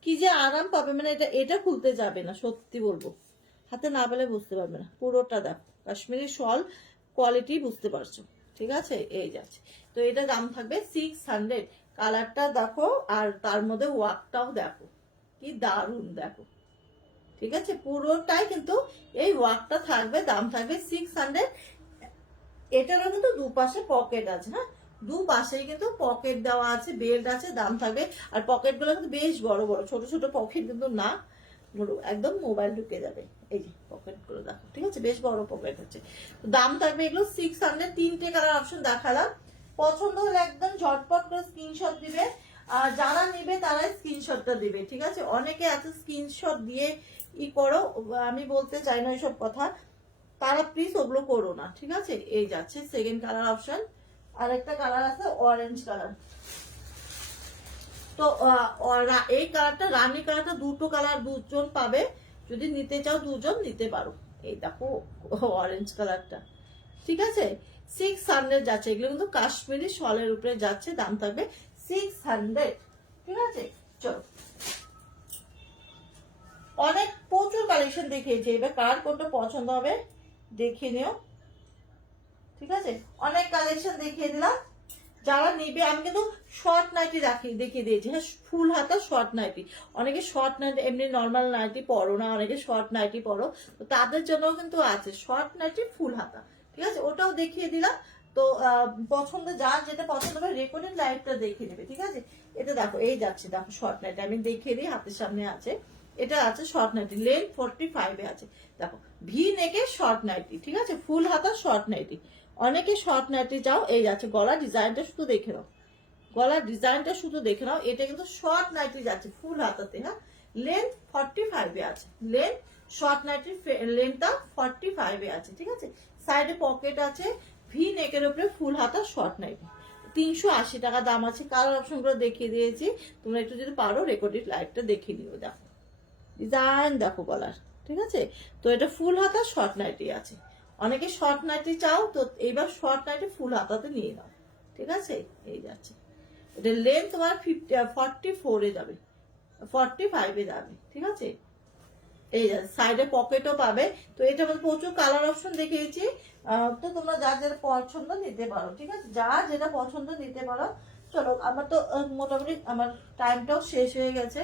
কি যে আরাম পাবে, মানে এটা খুলতে যাবে না, সত্যি বলবো, হাতে না পেলে বুঝতে পারবে না। পুরোটা দেখো কাশ্মীরি শল কোয়ালিটি, বুঝতে পারছো, ঠিক আছে? এই যাচ্ছে, তো এটা দাম থাকবে 600। কালারটা দেখো, আর তার মধ্যে ওয়ার্কটাও দেখো, কি দারুণ দেখো, ঠিক আছে? পুরোটাই কিন্তু এই ওয়ার্কটা থাকবে, দাম থাকবে 600। এটারও কিন্তু দুপাশে পকেট আছে, হ্যাঁ, দুপাশেই কিন্তু পকেট দেওয়া আছে, বেল্ট আছে, দাম থাকবে। আর পকেট গুলো কিন্তু বেশ বড় বড়, ছোট ছোট পকেট কিন্তু না, একদম মোবাইল ঢুকে যাবে। এই যে পকেট গুলো দেখো, ঠিক আছে? বেশ বড় পকেট আছে, দাম থাকবে এগুলো 600। তিনটে কালার অপশন দেখালাম, পছন্দ হলে একদম ঝটপট করে স্ক্রিনশট দিবে, আর যারা নেবে তারাই স্ক্রিনশটটা দিবে, ঠিক আছে? অনেকে আছে স্ক্রিনশট দিয়ে ই করো, আমি বলতে চাই না এসব কথা, তারা প্লিজ ওগুলো করো না, ঠিক আছে? এই যাচ্ছে সেকেন্ড কালার অপশন। আর একটা কালার আছে অরেঞ্জ কালার, তো এই কালারটা, রানী কালারটা, দুটো কালার দুজন পাবে, যদি নিতে চাও দুজন নিতে পারো। এই দেখো অরেঞ্জ কালারটা, ঠিক আছে? 600 যাচ্ছে, এগুলো কিন্তু কাশ্মীরি শলের উপরে যাচ্ছে, দাম থাকবে 600, ঠিক আছে? চলো, অনেক প্রচুর কালেকশন দেখিয়েছি, এবার কার কোনটা পছন্দ হবে দেখে নিও, ঠিক আছে? অনেক কালেকশন দেখিয়ে দিলাম, যারা নেবে, আমি কিন্তু শর্ট নাইটি দেখিয়ে দিয়েছি, হ্যাঁ ফুল হাতা শর্ট নাইটি। অনেকে শর্ট নাইটি এমনি নর্মাল নাইটি পরো না, অনেকে শর্ট নাইটি পরো, তো তাদের জন্য কিন্তু আছে শর্ট নাইটি ফুল হাতা, ঠিক আছে, ওটাও দেখিয়ে দিলাম। তো পছন্দ যার যেটা পছন্দ হবে রেকর্ডেড লাইভটা দেখে নেবে, ঠিক আছে। এটা দেখো এই যাচ্ছে, দেখো শর্ট নাইটি আমি দেখিয়ে দিই, হাতের সামনে আছে, এটা আছে শর্ট নাইটি, লেন্থ 45 এ আছে। দেখো ভি নেকে শর্ট নাইটি, ঠিক আছে, ফুল হাতা শর্ট নাইটি। অনেকে শর্ট নাইটি চাও, এই যাচ্ছে গলার ডিজাইনটা শুধু দেখে নাও, গলার ডিজাইনটা শুধু দেখে নাও। এটা কিন্তু শর্ট নাইটি যাচ্ছে ফুল হাতাতে, হ্যাঁ লেন্থ 45 এ আছে, লেন্থ শর্ট নাইটির লেন্থটা 45 এ আছে, ঠিক আছে। সাইডে পকেট আছে, ভি নেকের উপরে ফুল হাতা শর্ট নাইটি, 380 টাকা দাম আছে। কালার অপশন গুলো দেখিয়ে দিয়েছি, তোমরা একটু যদি পারো রেকর্ডেড লাইভটা দেখে নিও। দেখো ডিজাইন দেখো গলার, ঠিক আছে। তো এটা ফুল হাতা শর্ট নাইটি আছে। অনেকে শর্ট নাইটি চাও, তো এইবার শর্ট নাইটি ফুল হাতাতে নিয়ে নাও, ঠিক আছে। এই যাচ্ছে, এটা লেন্থ তোমার 44 এ যাবে, 45 এ যাবে, ঠিক আছে। এই সাইডে পকেটও পাবে। তো এটা মধ্যে প্রচুর কালার অপশন দেখিয়েছি, তো তোমরা যার যেটা পছন্দ নিতে পারো, ঠিক আছে, যার যেটা পছন্দ নিতে পারো। চলো আমার তো মোটামুটি আমার টাইমটাও শেষ হয়ে গেছে,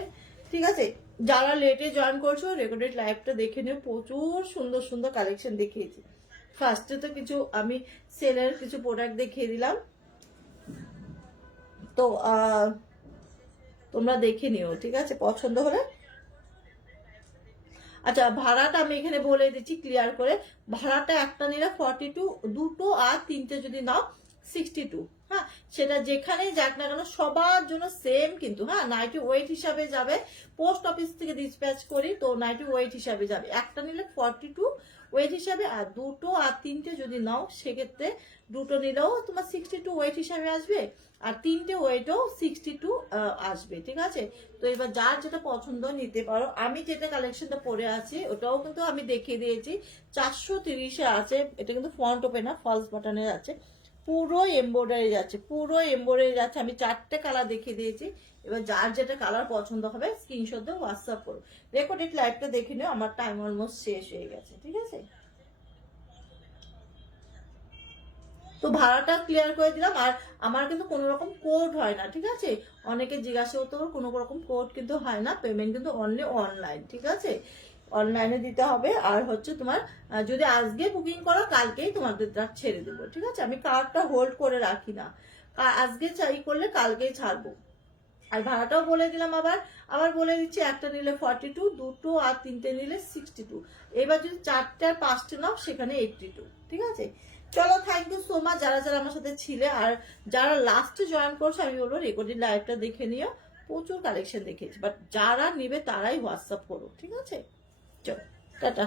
ঠিক আছে। যারা লেটে জয়েন করছো রেকর্ডেড লাইভটা দেখে নিও, প্রচুর সুন্দর সুন্দর কালেকশন দেখিয়েছি। ফার্স্টে তো কিছু আমি সেলের কিছু প্রোডাক্ট দেখিয়ে দিলাম, তো তোমরা দেখে নিও, ঠিক আছে, পছন্দ হলে। আচ্ছা ভাড়াটা আমি এখানে বলে দিচ্ছি ক্লিয়ার করে, ভাড়াটা একটা নিলে 42, দুটো আর তিনটে যদি নাও 62, হ্যাঁ সেটা যেখানেই যাক না কেন সবার জন্য সেম কিন্তু, হ্যাঁ নাইটি ওয়েট হিসাবে যাবে, পোস্ট অফিস থেকে ডিসপ্যাচ করি তো নাইটি ওয়েট হিসাবে যাবে। একটা নিলে 42 ওয়েট হিসাবে, আর দুটো আর তিনটে যদি নাও সেক্ষেত্রে দুটো নিলেও তোমার 62 ওয়েট হিসাবে আসবে, আর তিনটে ওয়েটও 62 আসবে, ঠিক আছে। তো এবার যার যেটা পছন্দ নিতে পারো। আমি যেটা কালেকশনটা পরে আছি ওটাও কিন্তু আমি দেখিয়ে দিয়েছি, 430 আছে। এটা কিন্তু ফ্রন্ট ওপেন না, ফলস বাটনের আছে, পুরো এমব্রয়ডারি যাচ্ছে, পুরো এমব্রয়ডারি যাচ্ছে। আমি 4টে কালার দেখিয়ে দিয়েছি, এবার যার যেটা কালার পছন্দ হবে স্ক্রিনশট দিয়ে হোয়াটসঅ্যাপ করো। রেকর্ডেড লাইভটা দেখে নিও, আমার টাইম অলমোস্ট শেষ হয়ে গেছে, ঠিক আছে। তো ভাড়াটা ক্লিয়ার করে দিলাম। আর আমার কিন্তু কোনো রকম কোড হয় না, ঠিক আছে। অনেকে জিজ্ঞাসা করতে পারো, কোনো রকম কোড কিন্তু হয় না, পেমেন্ট কিন্তু অনলি অনলাইন, ঠিক আছে, অনলাইনে দিতে হবে। আর হচ্ছে তোমার যদি আজকে বুকিং করো কালকেই তোমাদের ছেড়ে দেবো, ঠিক আছে। আমি কার্ডটা হোল্ড করে রাখি না, আজকে চাই করলে কালকেই ছাড়বো। আর ভাড়াটাও বলে দিলাম, আবার আবার বলে দিচ্ছি, একটা নিলে 42, দুটো আর তিনটে নিলে 62, এবার যদি 4টে আর 5টে নাও সেখানে 82, ঠিক আছে। চলো থ্যাংক ইউ সো মাচ যারা যারা আমার সাথে ছিলে, আর যারা লাস্টে জয়েন করছো আমি বলবো রেকর্ডিং লাইভটা দেখে নিও, প্রচুর কালেকশন দেখেছি, বাট যারা নিবে তারাই হোয়াটসঅ্যাপ করো, ঠিক আছে। চলো টাটা।